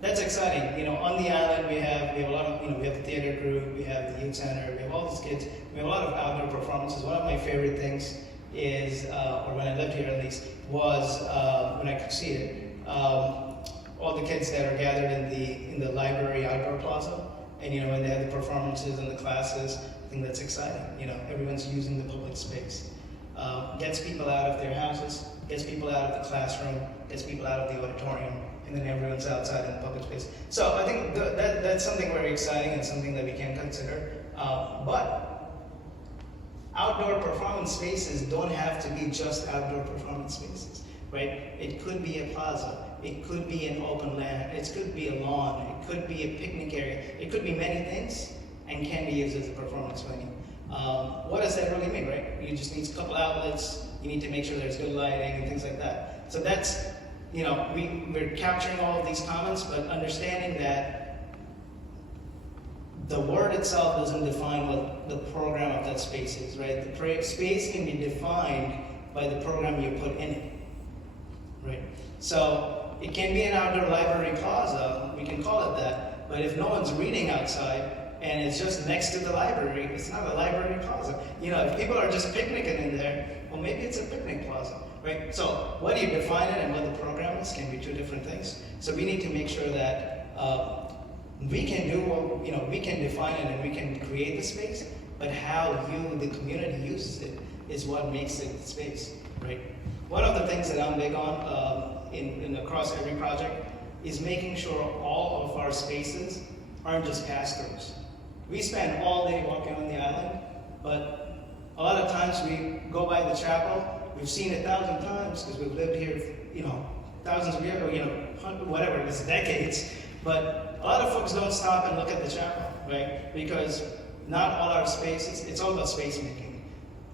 That's exciting. On the island we have a lot of we have the theater group, we have the youth center, we have all these kids. We have a lot of outdoor performances. One of my favorite things is, or when I lived here at least, was when I could see it. All the kids that are gathered in the library outdoor plaza, and when they have the performances and the classes, I think that's exciting. Everyone's using the public space. Gets people out of their houses, gets people out of the classroom, gets people out of the auditorium, and then everyone's outside in the public space. So I think that's something very exciting and something that we can consider. But outdoor performance spaces don't have to be just outdoor performance spaces, right? It could be a plaza. It could be an open land. It could be a lawn. It could be a picnic area. It could be many things and can be used as a performance venue. What does that really mean, right? You just need a couple outlets. You need to make sure there's good lighting and things like that. So that's, we're capturing all of these comments, but understanding that the word itself doesn't define what the program of that space is, right? The space can be defined by the program you put in it, right? So it can be an outdoor library plaza, we can call it that, but if no one's reading outside and it's just next to the library, it's not a library plaza. If people are just picnicking in there, well, maybe it's a picnic plaza, right? So what do you define it and what the program is can be two different things. So we need to make sure that we can do what, we can define it and we can create the space, but how the community uses it is what makes it space, right? One of the things that I'm big on in across every project is making sure all of our spaces aren't just pass-throughs. We spend all day walking on the island, but a lot of times we go by the chapel. We've seen it 1,000 times because we've lived here, thousands of years, whatever, it's decades. But a lot of folks don't stop and look at the chapel, right? Because not all our spaces, it's all about space making.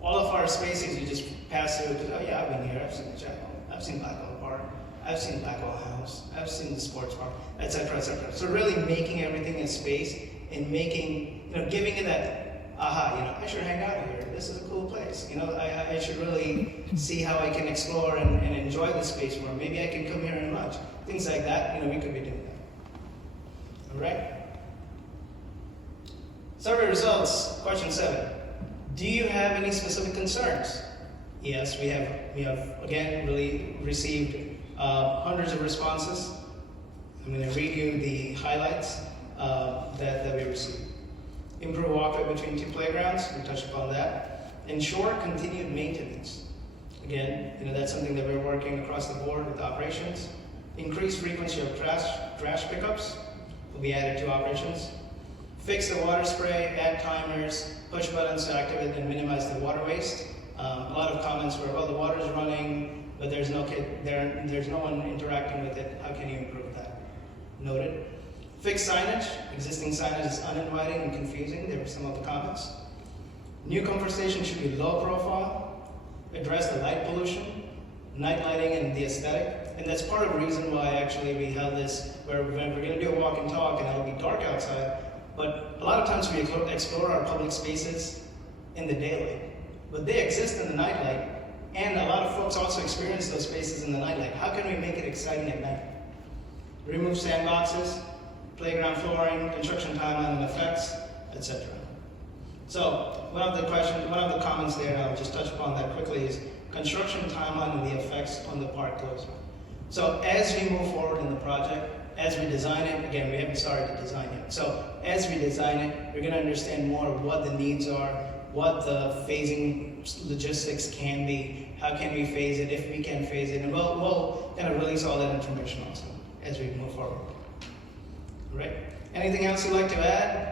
All of our spaces you just pass through because, oh yeah, I've been here, I've seen the chapel, I've seen Blackwell Park, I've seen Blackwell House, I've seen the sports park, etc., etc. So really making everything a space and making, giving it that, aha, I should hang out here. This is a cool place. I should really see how I can explore and enjoy the space more. Maybe I can come here and lunch. Things like that, we could be doing that. All right? Survey results, question 7. Do you have any specific concerns? Yes, we have again really received hundreds of responses. I'm going to read you the highlights that we received. Improve walkway between two playgrounds, we touched upon that. Ensure continued maintenance. Again, that's something that we're working across the board with operations. Increase frequency of trash pickups will be added to operations. Fix the water spray, add timers, push buttons to activate and minimize the water waste. A lot of comments were, well, the water's running, but there's no one interacting with it. How can you improve that? Noted. Fix signage. Existing signage is uninviting and confusing. There were some of the comments. New conversation should be low profile. Address the light pollution, night lighting, and the aesthetic. And that's part of the reason why actually we held this, where we're going to do a walk and talk, and it'll be dark outside. But a lot of times we explore our public spaces in the daylight, but they exist in the nightlight, and a lot of folks also experience those spaces in the nightlight. How can we make it exciting at night? Remove sandboxes, playground flooring, construction timeline and effects, etc. So one of the comments there, and I'll just touch upon that quickly, is construction timeline and the effects on the park closure. So as we move forward in the project, as we design it, again, we haven't started to design yet. So as we design it, we're going to understand more of what the needs are, what the phasing logistics can be, how can we phase it, if we can phase it, and we'll kind of release all that information also as we move forward. All right? Anything else you'd like to add?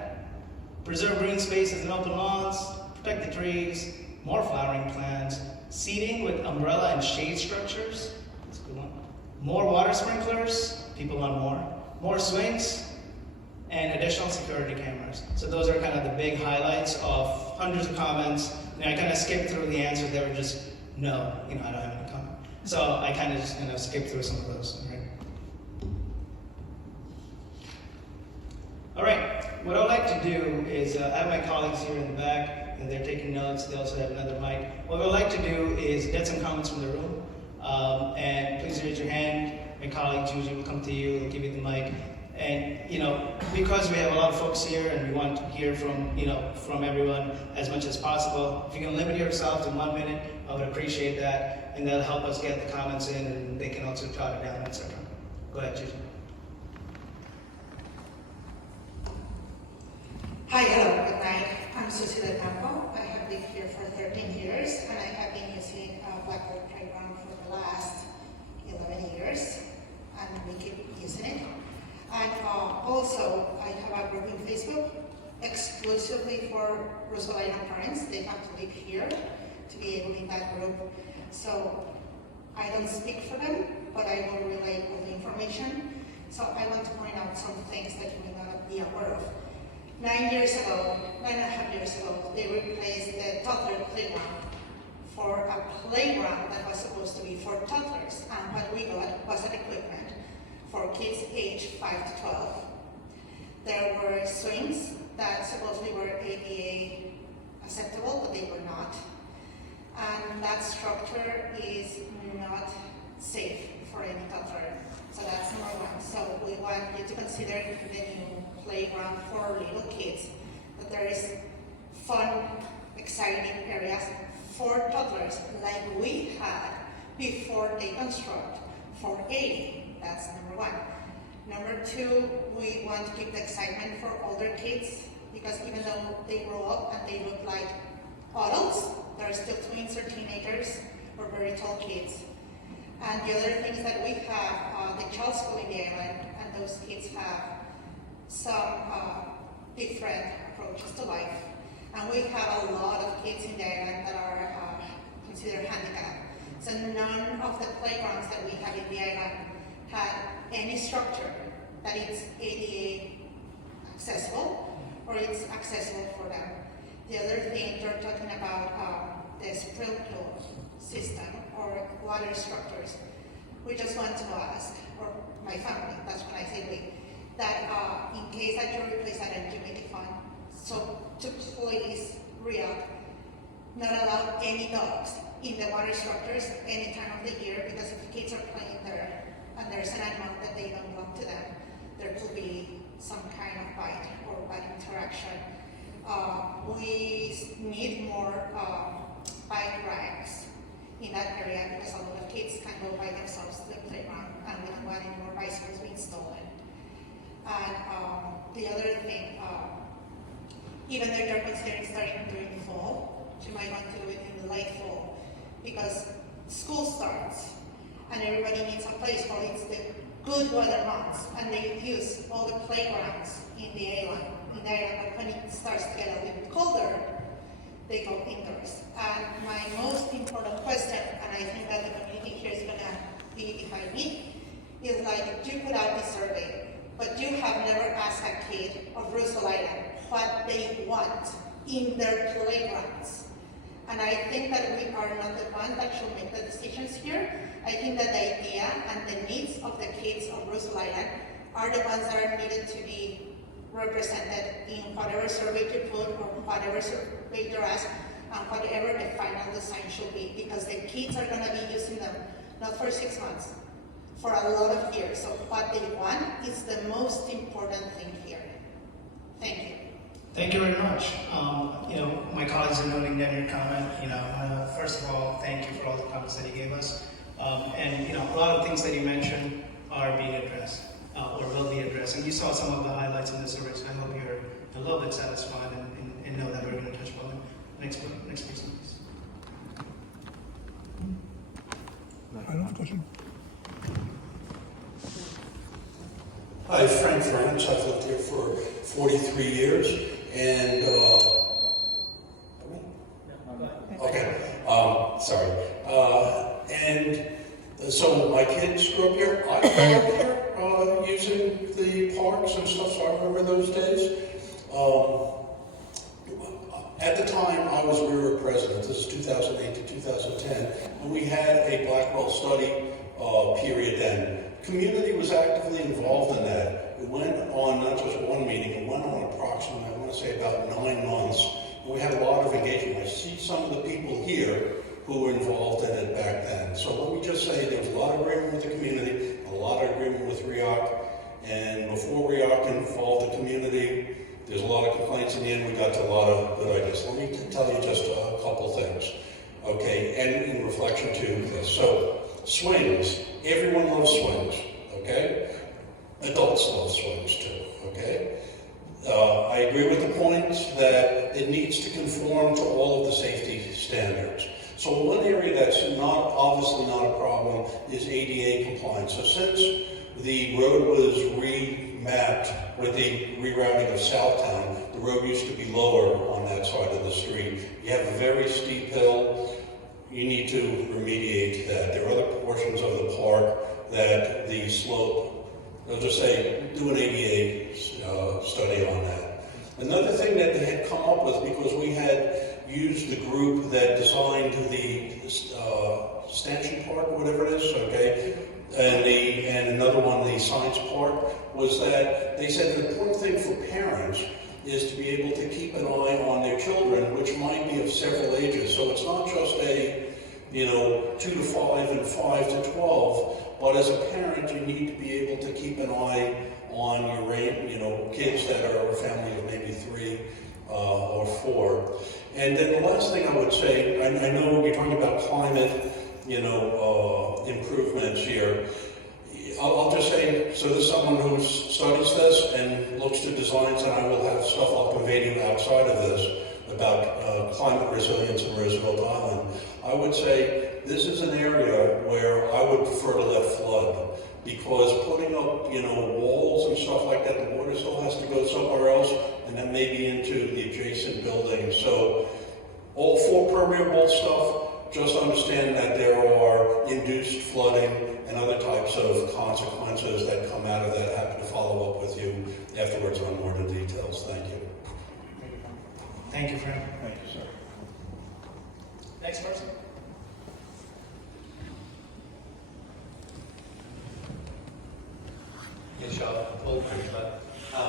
Preserve green spaces and open lawns, protect the trees, more flowering plants, seating with umbrella and shade structures. That's a good one. More water sprinklers, people want more. More swings, and additional security cameras. So those are kind of the big highlights of hundreds of comments. And I kind of skipped through the answers that were just, no, I don't have any comment. So I kind of just skipped through some of those. Right? All right, what I'd like to do is, I have my colleagues here in the back, and they're taking notes. They also have another mic. What I'd like to do is get some comments from the room. And please raise your hand. My colleague Juji will come to you, will give you the mic. And, because we have a lot of folks here and we want to hear from everyone as much as possible, if you can limit yourself to 1 minute, I would appreciate that. And that'll help us get the comments in, and they can also jot it down, etc. Go ahead, Juji. Hi, hello, good night. I'm Susie De Campo. I have lived here for 13 years, and I have been using Blackwell Playground for the last 11 years, and we keep using it. And also, I have a group in Facebook exclusively for Roosevelt Island parents. They have to live here to be able in that group. So I don't speak for them, but I will relay all the information. So I want to point out some things that you may not be aware of. 9.5 years ago, they replaced the toddler playground for a playground that was supposed to be for toddlers. And what we got was an equipment for kids aged 5 to 12. There were swings that supposedly were ADA acceptable, but they were not. And that structure is not safe for any toddler. So that's number one. So we want you to consider the new playground for little kids, that there is fun, exciting areas for toddlers like we had before they construct for 80. That's number one. Number two, we want to keep the excitement for older kids, because even though they grow up and they look like adults, they're still tweens or teenagers or very tall kids. And the other thing is that we have the child school in the island, and those kids have some different approaches to life. And we have a lot of kids in the island that are considered handicapped. So none of the playgrounds that we have in the island had any structure that is ADA accessible or it's accessible for them. The other thing, they're talking about the sprinkler system or water structures. We just want to ask, or my family, that's when I say we, that in case that you replace that energy fund, so to please RIOC not allow any dogs in the water structures any time of the year, because if the kids are playing there and there's an animal that they don't belong to them, there could be some kind of bite or bad interaction. We need more bike racks in that area, because a lot of kids can go by themselves to the playground, and we don't want any more bicycles being stolen. And the other thing, even though you're considering starting during the fall, you might want to do it in the late fall, because school starts and everybody needs a place for it's the good weather months, and they use all the playgrounds in the island. But when it starts to get a little bit colder, they go indoors. And my most important question, and I think that the community here is gonna be behind me, is like, you put out the survey, but you have never asked a kid of Roosevelt Island what they want in their playgrounds. And I think that we are not the ones that should make the decisions here. I think that the idea and the needs of the kids of Roosevelt Island are the ones that are needed to be represented in whatever survey you put, or whatever survey you ask, and whatever the final design should be, because the kids are gonna be using them, not for 6 months, for a lot of years. So what they want is the most important thing here. Thank you. Thank you very much. My colleagues are noting down your comment. First of all, thank you for all the comments that you gave us. A lot of things that you mentioned are being addressed or will be addressed. And you saw some of the highlights in the survey, so I hope you're a little bit satisfied and know that we're going to touch upon them. Next person, please. I don't have a question. Hi, Frank Franz. I've lived here for 43 years, and sorry. And so my kids grew up here. I grew up here using the parks and stuff, so I remember those days. At the time, I was RIOC president. This is 2008 to 2010, and we had a Blackwell study period then. Community was actively involved in that. It went on not just one meeting, it went on approximately, I want to say about 9 months. And we had a lot of engagement. I see some of the people here who were involved in it back then. So let me just say there was a lot of agreement with the community, a lot of agreement with RIOC, and before RIOC involved the community, there's a lot of complaints. In the end, we got to a lot of good ideas. Let me tell you just a couple things, okay, and in reflection to this. So, swings. Everyone loves swings, okay? Adults love swings too, okay? I agree with the point that it needs to conform to all of the safety standards. So one area that's obviously not a problem is ADA compliance. So since the road was remapped with the rerouting of Southtown, the road used to be lower on that side of the street. You have a very steep hill. You need to remediate that. There are other portions of the park that the slope, I'll just say, do an ADA study on that. Another thing that they had come up with, because we had used the group that designed the Stanchion Park, or whatever it is, okay, and another one, the Science Park, was that they said an important thing for parents is to be able to keep an eye on their children, which might be of several ages. So it's not just a, 2 to 5 and 5 to 12, but as a parent, you need to be able to keep an eye on your, kids that are a family of maybe 3 or 4. And then the last thing I would say, I know you're talking about climate, improvements here. I'll just say, so this is someone who studies this and looks to designs, and I will have stuff I'll convey to you outside of this about climate resilience in Roosevelt Island. I would say this is an area where I would prefer to let flood, because putting up, walls and stuff like that, the water still has to go somewhere else, and then maybe into the adjacent buildings. So all for permeable stuff, just understand that there are induced flooding and other types of consequences that come out of that. Happy to follow up with you afterwards on more of the details. Thank you. Thank you, Frank. Thank you, sir. Next person. Yes, Shah.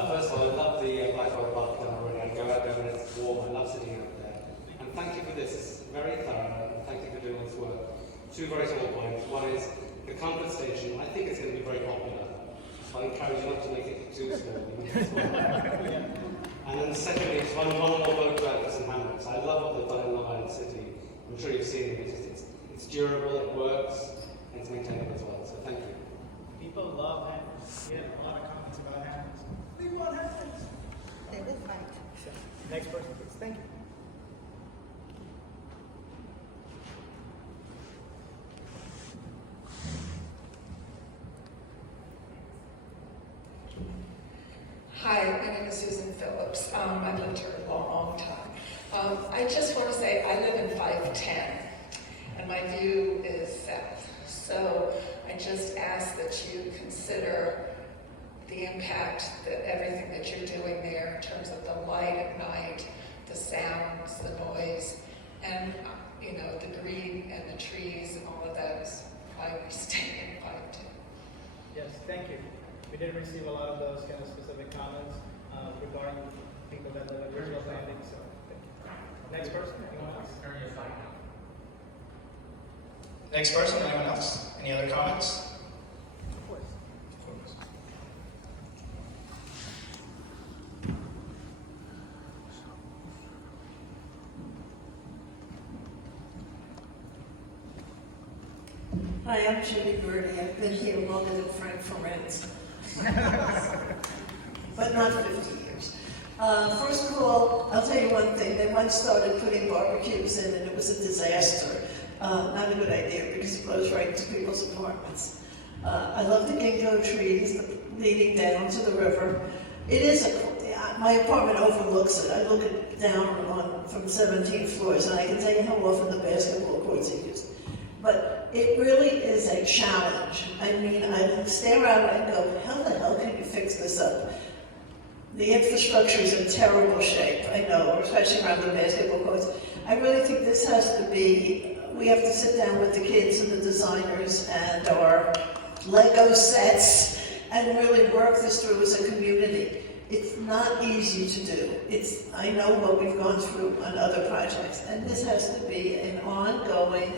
First of all, I love the Blackwell Park already. I go out there when it's warm. I love sitting out there. And thank you for this. It's very thorough. And thank you for doing this work. 2 very small points. One is the comfort station. I think it's going to be very popular. So I encourage you not to make it too small. And then secondly, it's one more boat drive for some hammocks. I love what they've done in Long Island City. I'm sure you've seen it. It's durable, it works, and it's maintainable as well. So thank you. People love hammers. We have a lot of comments about hammers. We want hammers. They will fight. Next person, please. Thank you. Hi, my name is Susan Phillips. I've lived here a long time. I just want to say I live in 510, and my view is south. So I just ask that you consider the impact that everything that you're doing there in terms of the light at night, the sounds, the noise, and the green and the trees and all of that is why we stay in 510. Yes, thank you. We did receive a lot of those kind of specific comments regarding people that live in Roosevelt Landing, so thank you. Next person, anyone else? Next person, anyone else? Any other comments? Of course. Of course. Hi, I'm Judy Birdie. I've been here longer than Frank Ferenz. But not 50 years. First of all, I'll tell you one thing. They once started putting barbecues in and it was a disaster. Not a good idea because it blows right into people's apartments. I love the ginkgo trees leading down to the river. It is my apartment overlooks it. I look it down from 17 floors and I can tell you how often the basketball courts are used. But it really is a challenge. I mean, I stare out and go, how the hell can you fix this up? The infrastructure is in terrible shape, I know, especially around the basketball courts. I really think this has to be, we have to sit down with the kids and the designers and our Lego sets and really work this through as a community. It's not easy to do. I know what we've gone through on other projects, and this has to be an ongoing,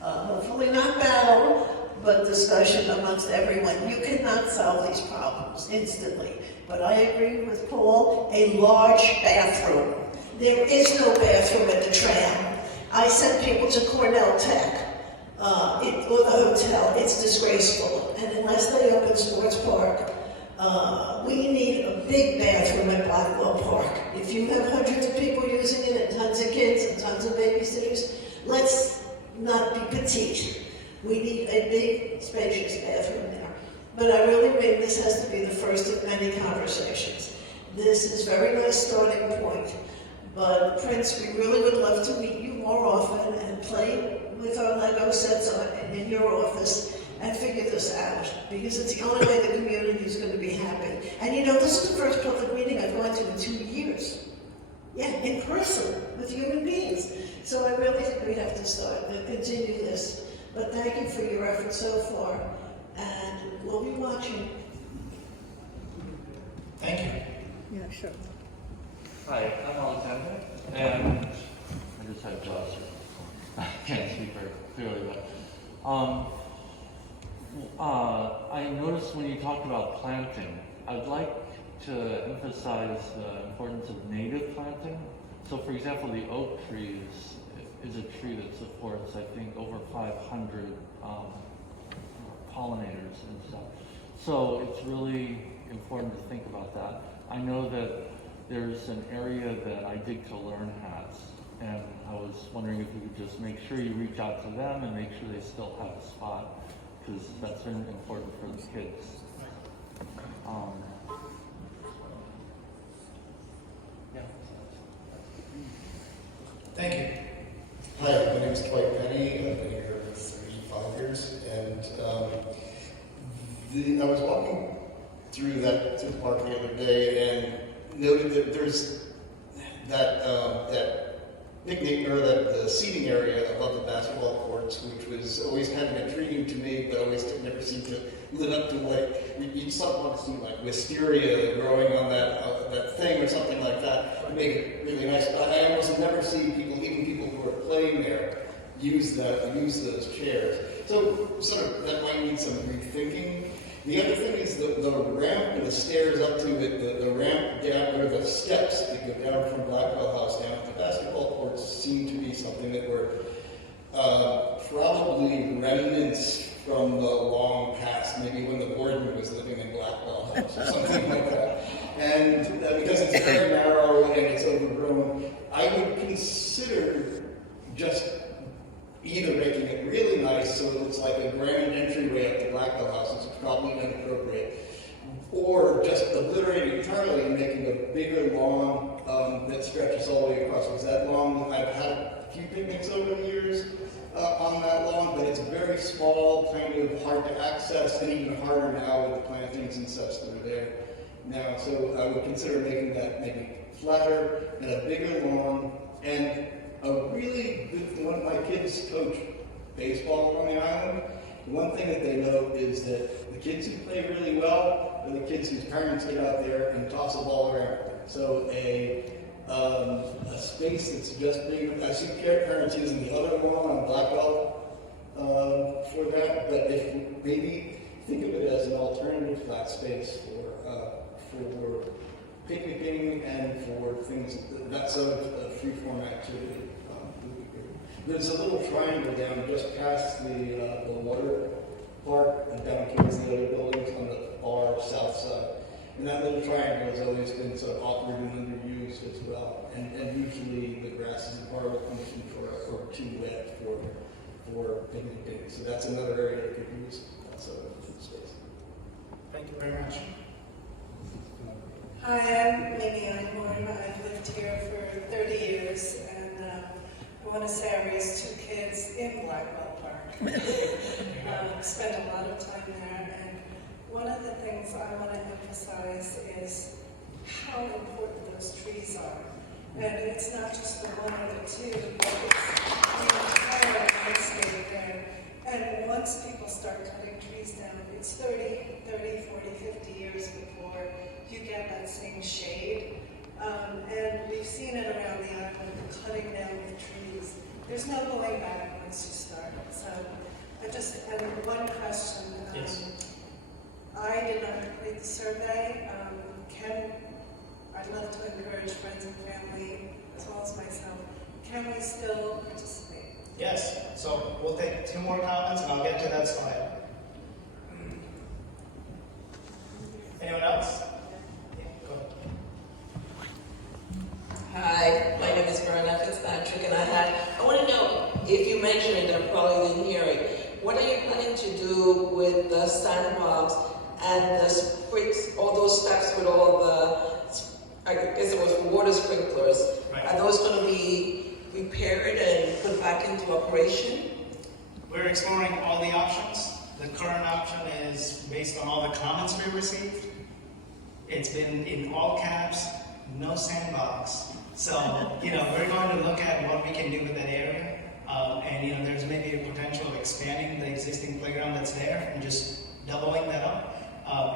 hopefully not battle, but discussion amongst everyone. You cannot solve these problems instantly, but I agree with Paul, a large bathroom. There is no bathroom at the tram. I sent people to Cornell Tech, or the hotel. It's disgraceful, and unless they open Sports Park, we need a big bathroom at Blackwell Park. If you have hundreds of people using it and tons of kids and tons of babysitters, let's not be petite. We need a big, spacious bathroom there. But I really mean this has to be the first of many conversations. This is a very nice starting point. But Prince, we really would love to meet you more often and play with our Lego sets in your office and figure this out, because it's the only way the community is going to be happy. And you know, this is the first public meeting I've gone to in 2 years. Yeah, in person, with human beings. So I really think we have to start and continue this. But thank you for your efforts so far, and we'll be watching. Thank you. Yeah, sure. Hi, I'm Alexander, and I just had glasses. I can't speak very clearly, but I noticed when you talked about planting, I'd like to emphasize the importance of native planting. So for example, the oak tree is a tree that supports, I think, over 500 pollinators and stuff. So it's really important to think about that. I know that there's an area that I Dig to Learn has, and I was wondering if you could just make sure you reach out to them and make sure they still have a spot, because that's very important for the kids. Yeah. Thank you. Hi, my name is Dwight Penny. I've been here for 35 years, and I was walking through the park the other day and noted that there's that picnic or the seating area above the basketball courts, which was always kind of intriguing to me, but always never seemed to live up to what you'd sometimes see, like wisteria growing on that thing or something like that, to make it really nice. But I almost never see people, even people who are playing there, use those chairs. So sort of that might need some rethinking. The other thing is the ramp and the stairs up to it, the ramp down, or the steps that go down from Blackwell House down to the basketball courts seem to be something that were probably remnants from the long past, maybe when the warden was living in Blackwell House or something like that. And because it's very narrow and it's overgrown, I would consider just either making it really nice so it's like a grand entryway up to Blackwell House, which is probably inappropriate, or just obliterating it entirely and making a bigger lawn that stretches all the way across. Because that lawn, I've had a few picnics over the years on that lawn, but it's very small, kind of hard to access, and even harder now with the plantings and such that are there now. So I would consider making that maybe flatter and a bigger lawn, and a really good one. My kids coach baseball on the island. One thing that they know is that the kids who play really well are the kids whose parents get out there and toss a ball around. So a space that's just big. I see parents using the other lawn on Blackwell for that, but if you maybe think of it as an alternative flat space for picnicking and for things, that sort of free-form activity would be great. There's a little triangle down just past the water park and down towards the other buildings on the far south side. And that little triangle has always been sort of awkward and underused as well. And usually the grass is in horrible condition or too wet for picnicking. So that's another area that could use also open space. Thank you very much. Hi, I'm Mimi Einhorn. I've lived here for 30 years, and I want to say I raised 2 kids in Blackwell Park. Spent a lot of time there, and one of the things I want to emphasize is how important those trees are. And it's not just the one or the 2, but it's the entire landscape there. And once people start cutting trees down, it's 30, 40, 50 years before you get that same shade. And we've seen it around the island, the cutting down of trees. There's no going back once you start. So and one question. Yes. I did not complete the survey. I'd love to encourage friends and family, as well as myself. Can we still participate? Yes. So we'll take 2 more comments, and I'll get to that slide. Anyone else? Yeah, go ahead. Hi, my name is Verna Fitzpatrick, and I want to know if you mentioned it, I probably didn't hear it. What are you planning to do with the sandbox and the sprigs, all those steps with all the, I guess it was water sprinklers? Right. Are those going to be repaired and put back into operation? We're exploring all the options. The current option is based on all the comments we received. It's been in all caps, no sandbox. So, we're going to look at what we can do with that area. And, there's maybe a potential of expanding the existing playground that's there and just doubling that up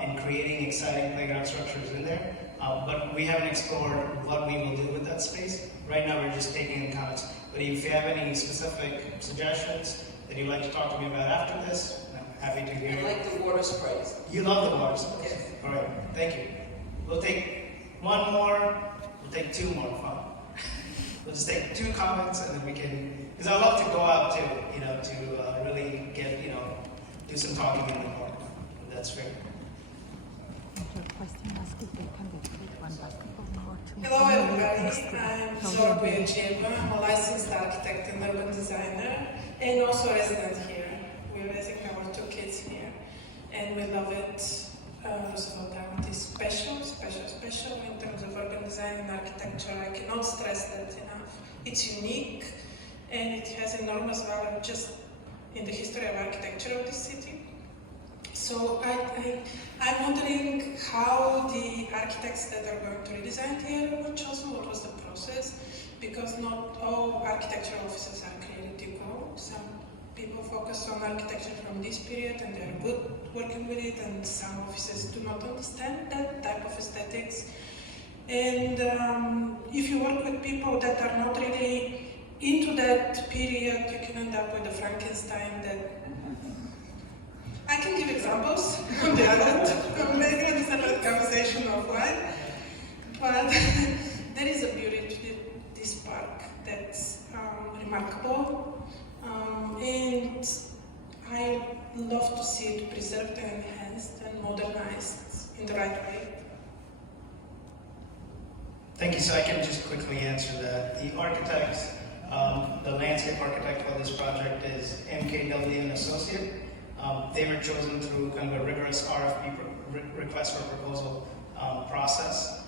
and creating exciting playground structures in there. But we haven't explored what we will do with that space. Right now, we're just taking in comments. But if you have any specific suggestions that you'd like to talk to me about after this, I'm happy to hear. I like the water sprays. You love the water sprays? Yes. All right, thank you. We'll take 1 more, we'll take 2 more, fine. We'll just take 2 comments and then we can, because I love to go out to really get, do some talking in the park. That's fair. Hello everybody, I'm Zorbia Jim. I'm a licensed architect and urban designer and also a resident here. We're raising our 2 kids here and we love it. Roosevelt Island is special in terms of urban design and architecture. I cannot stress that enough. It's unique and it has enormous value just in the history of architecture of this city. So I'm wondering how the architects that are going to redesign the area were chosen, what was the process, because not all architectural offices are created equal. Some people focus on architecture from this period and they're good working with it, and some offices do not understand that type of aesthetics. And if you work with people that are not really into that period, you can end up with a Frankenstein that I can give examples on the island. Maybe it is another conversation offline. But there is a beauty to this park that's remarkable. And I love to see it preserved and enhanced and modernized in the right way. Thank you. So I can just quickly answer that. The architect, the landscape architect for this project is MKW and Associate. They were chosen through kind of a rigorous RFP, request for proposal process.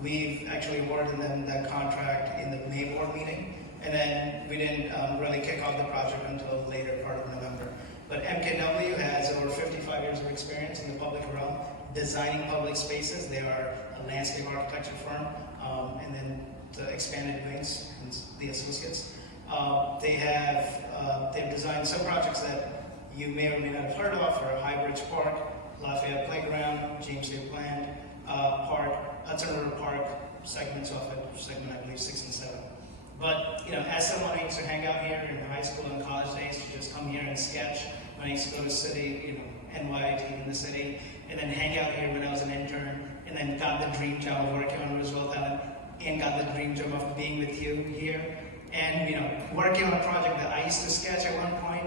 We've actually awarded them that contract in the May board meeting, and then we didn't really kick off the project until the later part of November. But MKW has over 55 years of experience in the public realm, designing public spaces. They are a landscape architecture firm, and then the expanded wings, the associates. They've designed some projects that you may or may not have heard of, for High Bridge Park, Lafayette Playground, James Day Bland Park, Hudson River Park, segments of it, segment I believe 6 and 7. But as someone who used to hang out here in high school and college days, to just come here and sketch when I used to go to city, NYIT in the city, and then hang out here when I was an intern, and then got the dream job of working on Roosevelt Island, and got the dream job of being with you here. And working on a project that I used to sketch at one point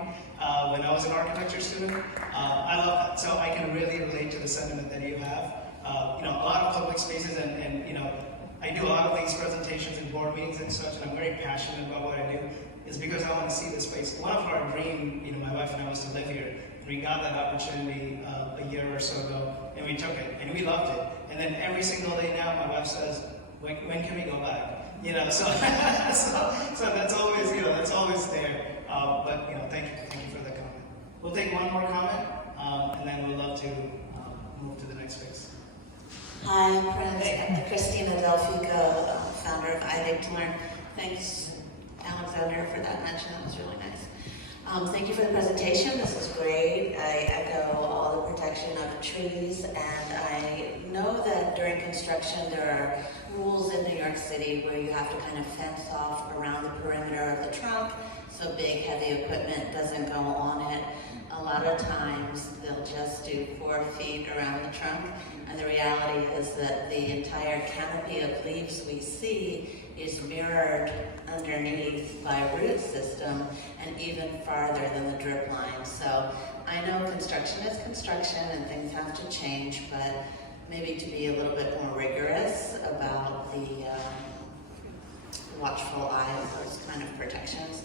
when I was an architecture student. I love that. So I can really relate to the sentiment that you have. A lot of public spaces and I do a lot of these presentations and board meetings and such, and I'm very passionate about what I do. Is because I want to see this place. One of our dream, my wife and I, was to live here. And we got that opportunity a year or so ago, and we took it, and we loved it. And then every single day now, my wife says, when can we go back? So that's always, that's always there. But thank you for that comment. We'll take one more comment, and then we'd love to move to the next phase. Hi, I'm Christina Delfico, founder of I Think to Learn. Thanks, Alexander, for that mention. That was really nice. Thank you for the presentation. This is great. I echo all the protection of trees, and I know that during construction there are rules in New York City where you have to kind of fence off around the perimeter of the trunk so big, heavy equipment doesn't go on it. A lot of times they'll just do 4 feet around the trunk, and the reality is that the entire canopy of leaves we see is mirrored underneath by root system and even farther than the drip line. So I know construction is construction and things have to change, but maybe to be a little bit more rigorous about the watchful eye of those kind of protections.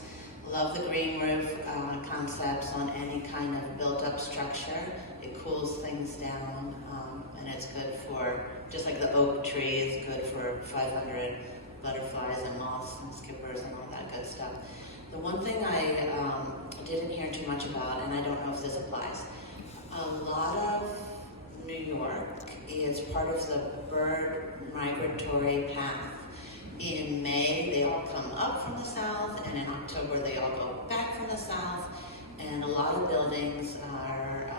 Love the green roof concepts on any kind of built-up structure. It cools things down, and it's good for, just like the oak tree is good for 500 butterflies and moths and skippers and all that good stuff. The one thing I didn't hear too much about, and I don't know if this applies, a lot of New York is part of the bird migratory path. In May, they all come up from the south, and in October, they all go back from the south, and a lot of buildings are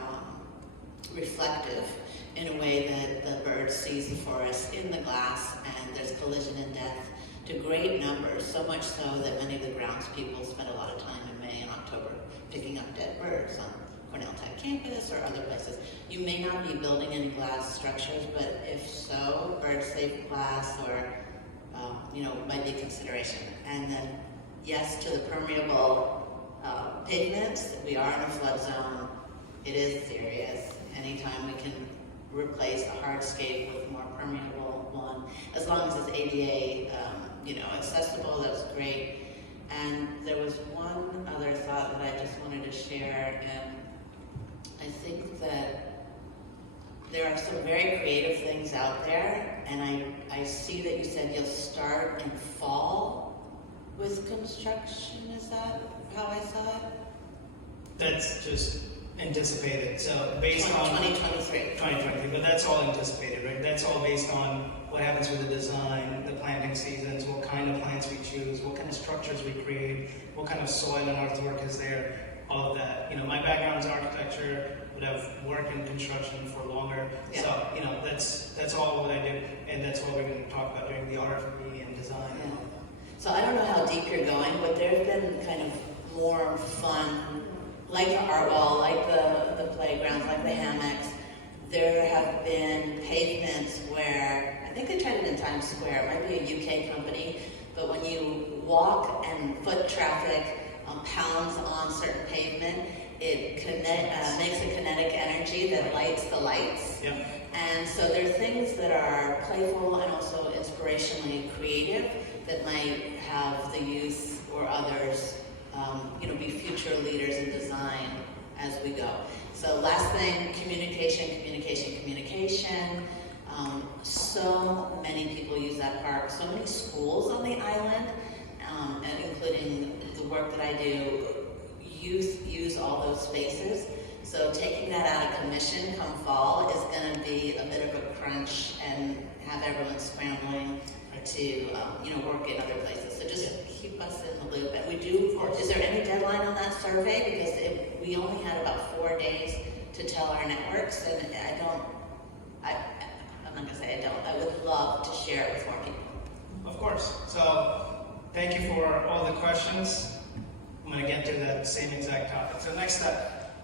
reflective in a way that the bird sees the forest in the glass, and there's collision and death to great numbers, so much so that many of the grounds people spend a lot of time in May and October picking up dead birds on Cornell Tech campus or other places. You may not be building any glass structures, but if so, bird-safe glass or might be a consideration. And then, yes, to the permeable pavements, we are in a flood zone. It is serious. Anytime we can replace a hardscape with a more permeable one, as long as it's ADA, accessible, that's great. And there was one other thought that I just wanted to share, and I think that there are some very creative things out there, and I see that you said you'll start in fall with construction. Is that how I saw it? That's just anticipated. So based on 2023. 2023, but that's all anticipated, right? That's all based on what happens with the design, the planting seasons, what kind of plants we choose, what kind of structures we create, what kind of soil and earthwork is there, all of that. My background is architecture, but I've worked in construction for longer. Yeah. So, that's all what I do, and that's what we're going to talk about during the RFP and design. Yeah. So I don't know how deep you're going, but there's been kind of more fun, like the art wall, like the playgrounds, like the hammocks. There have been pavements where, I think they tried it in Times Square, it might be a UK company, but when you walk and foot traffic pounds on certain pavement, it makes a kinetic energy that lights the lights. Yep. And so there are things that are playful and also inspirationally creative that might have the youth or others be future leaders in design as we go. So last thing, communication. So many people use that park. So many schools on the island, and including the work that I do, youth use all those spaces. So taking that out of commission come fall is going to be a bit of a crunch and have everyone scrambling to work in other places. So just keep us in the loop. And we do, is there any deadline on that survey? Because we only had about 4 days to tell our networks, and I'm not going to say I don't. I would love to share it with more people. Of course. So thank you for all the questions. I'm going to get to that same exact topic. So next step.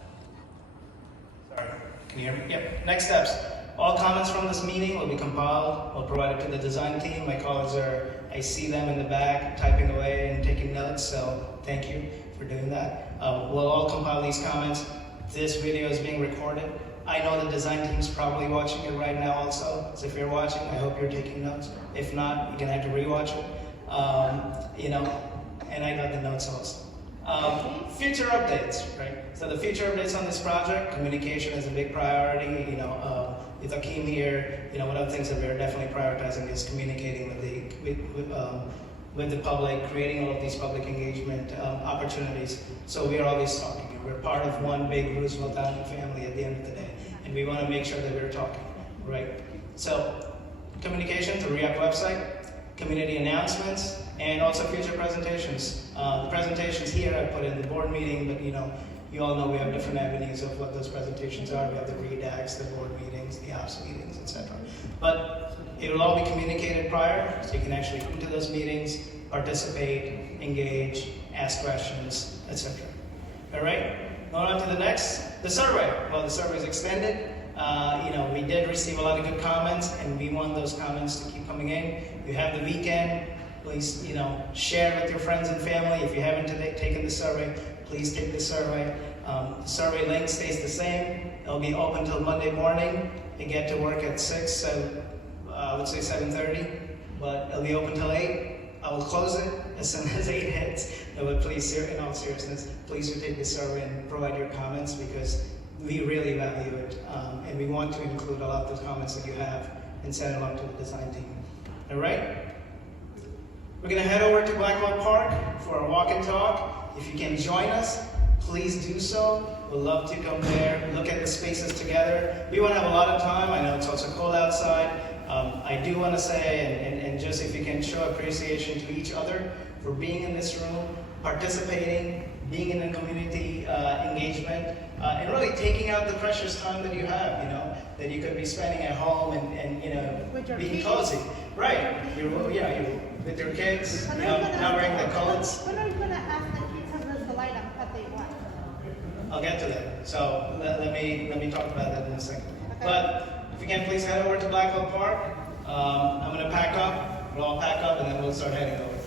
Sorry, can you hear me? Yep. Next steps. All comments from this meeting will be compiled. I'll provide it to the design team. My colleagues I see them in the back typing away and taking notes. so thank you for doing that. We'll all compile these comments. This video is being recorded. I know the design team's probably watching it right now also, so if you're watching, I hope you're taking notes. If not, you're gonna have to rewatch it. And I got the notes also. Future updates, right? So the future updates on this project, communication is a big priority. With Akeem here, one of the things that we're definitely prioritizing is communicating with the public, creating all of these public engagement opportunities. So we are always talking. We're part of one big Roosevelt Island family at the end of the day, and we want to make sure that we're talking, right? So communication, the RIOC website, community announcements, and also future presentations. The presentations here I put in the board meeting, but you all know we have different avenues of what those presentations are. We have the REDACs, the board meetings, the ops meetings, etc. But it will all be communicated prior, so you can actually come to those meetings, participate, engage, ask questions, etc. All right, going on to the next, the survey. Well, the survey is extended. We did receive a lot of good comments, and we want those comments to keep coming in. You have the weekend. Please, share with your friends and family. If you haven't taken the survey, please take the survey. The survey link stays the same. It'll be open till Monday morning. You get to work at 6, I would say 7:30, but it'll be open till 8. I will close it as soon as 8 hits. But please, in all seriousness, please do take the survey and provide your comments because we really value it. And we want to include a lot of the comments that you have and send them up to the design team. All right? We're going to head over to Blackwell Park for a walk and talk. If you can join us, please do so. We'd love to come there, look at the spaces together. We want to have a lot of time. I know it's also cold outside. I do want to say, and just if you can show appreciation to each other for being in this room, participating, being in a community engagement, and really taking out the precious time that you have, that you could be spending at home and being cozy. Right. You're with your kids, not wearing the coats. When are you going to ask the kids to the light up what they want? I'll get to that. So let me talk about that in a second. Okay. But if you can, please head over to Blackwell Park. I'm going to pack up. We'll all pack up, and then we'll start heading over.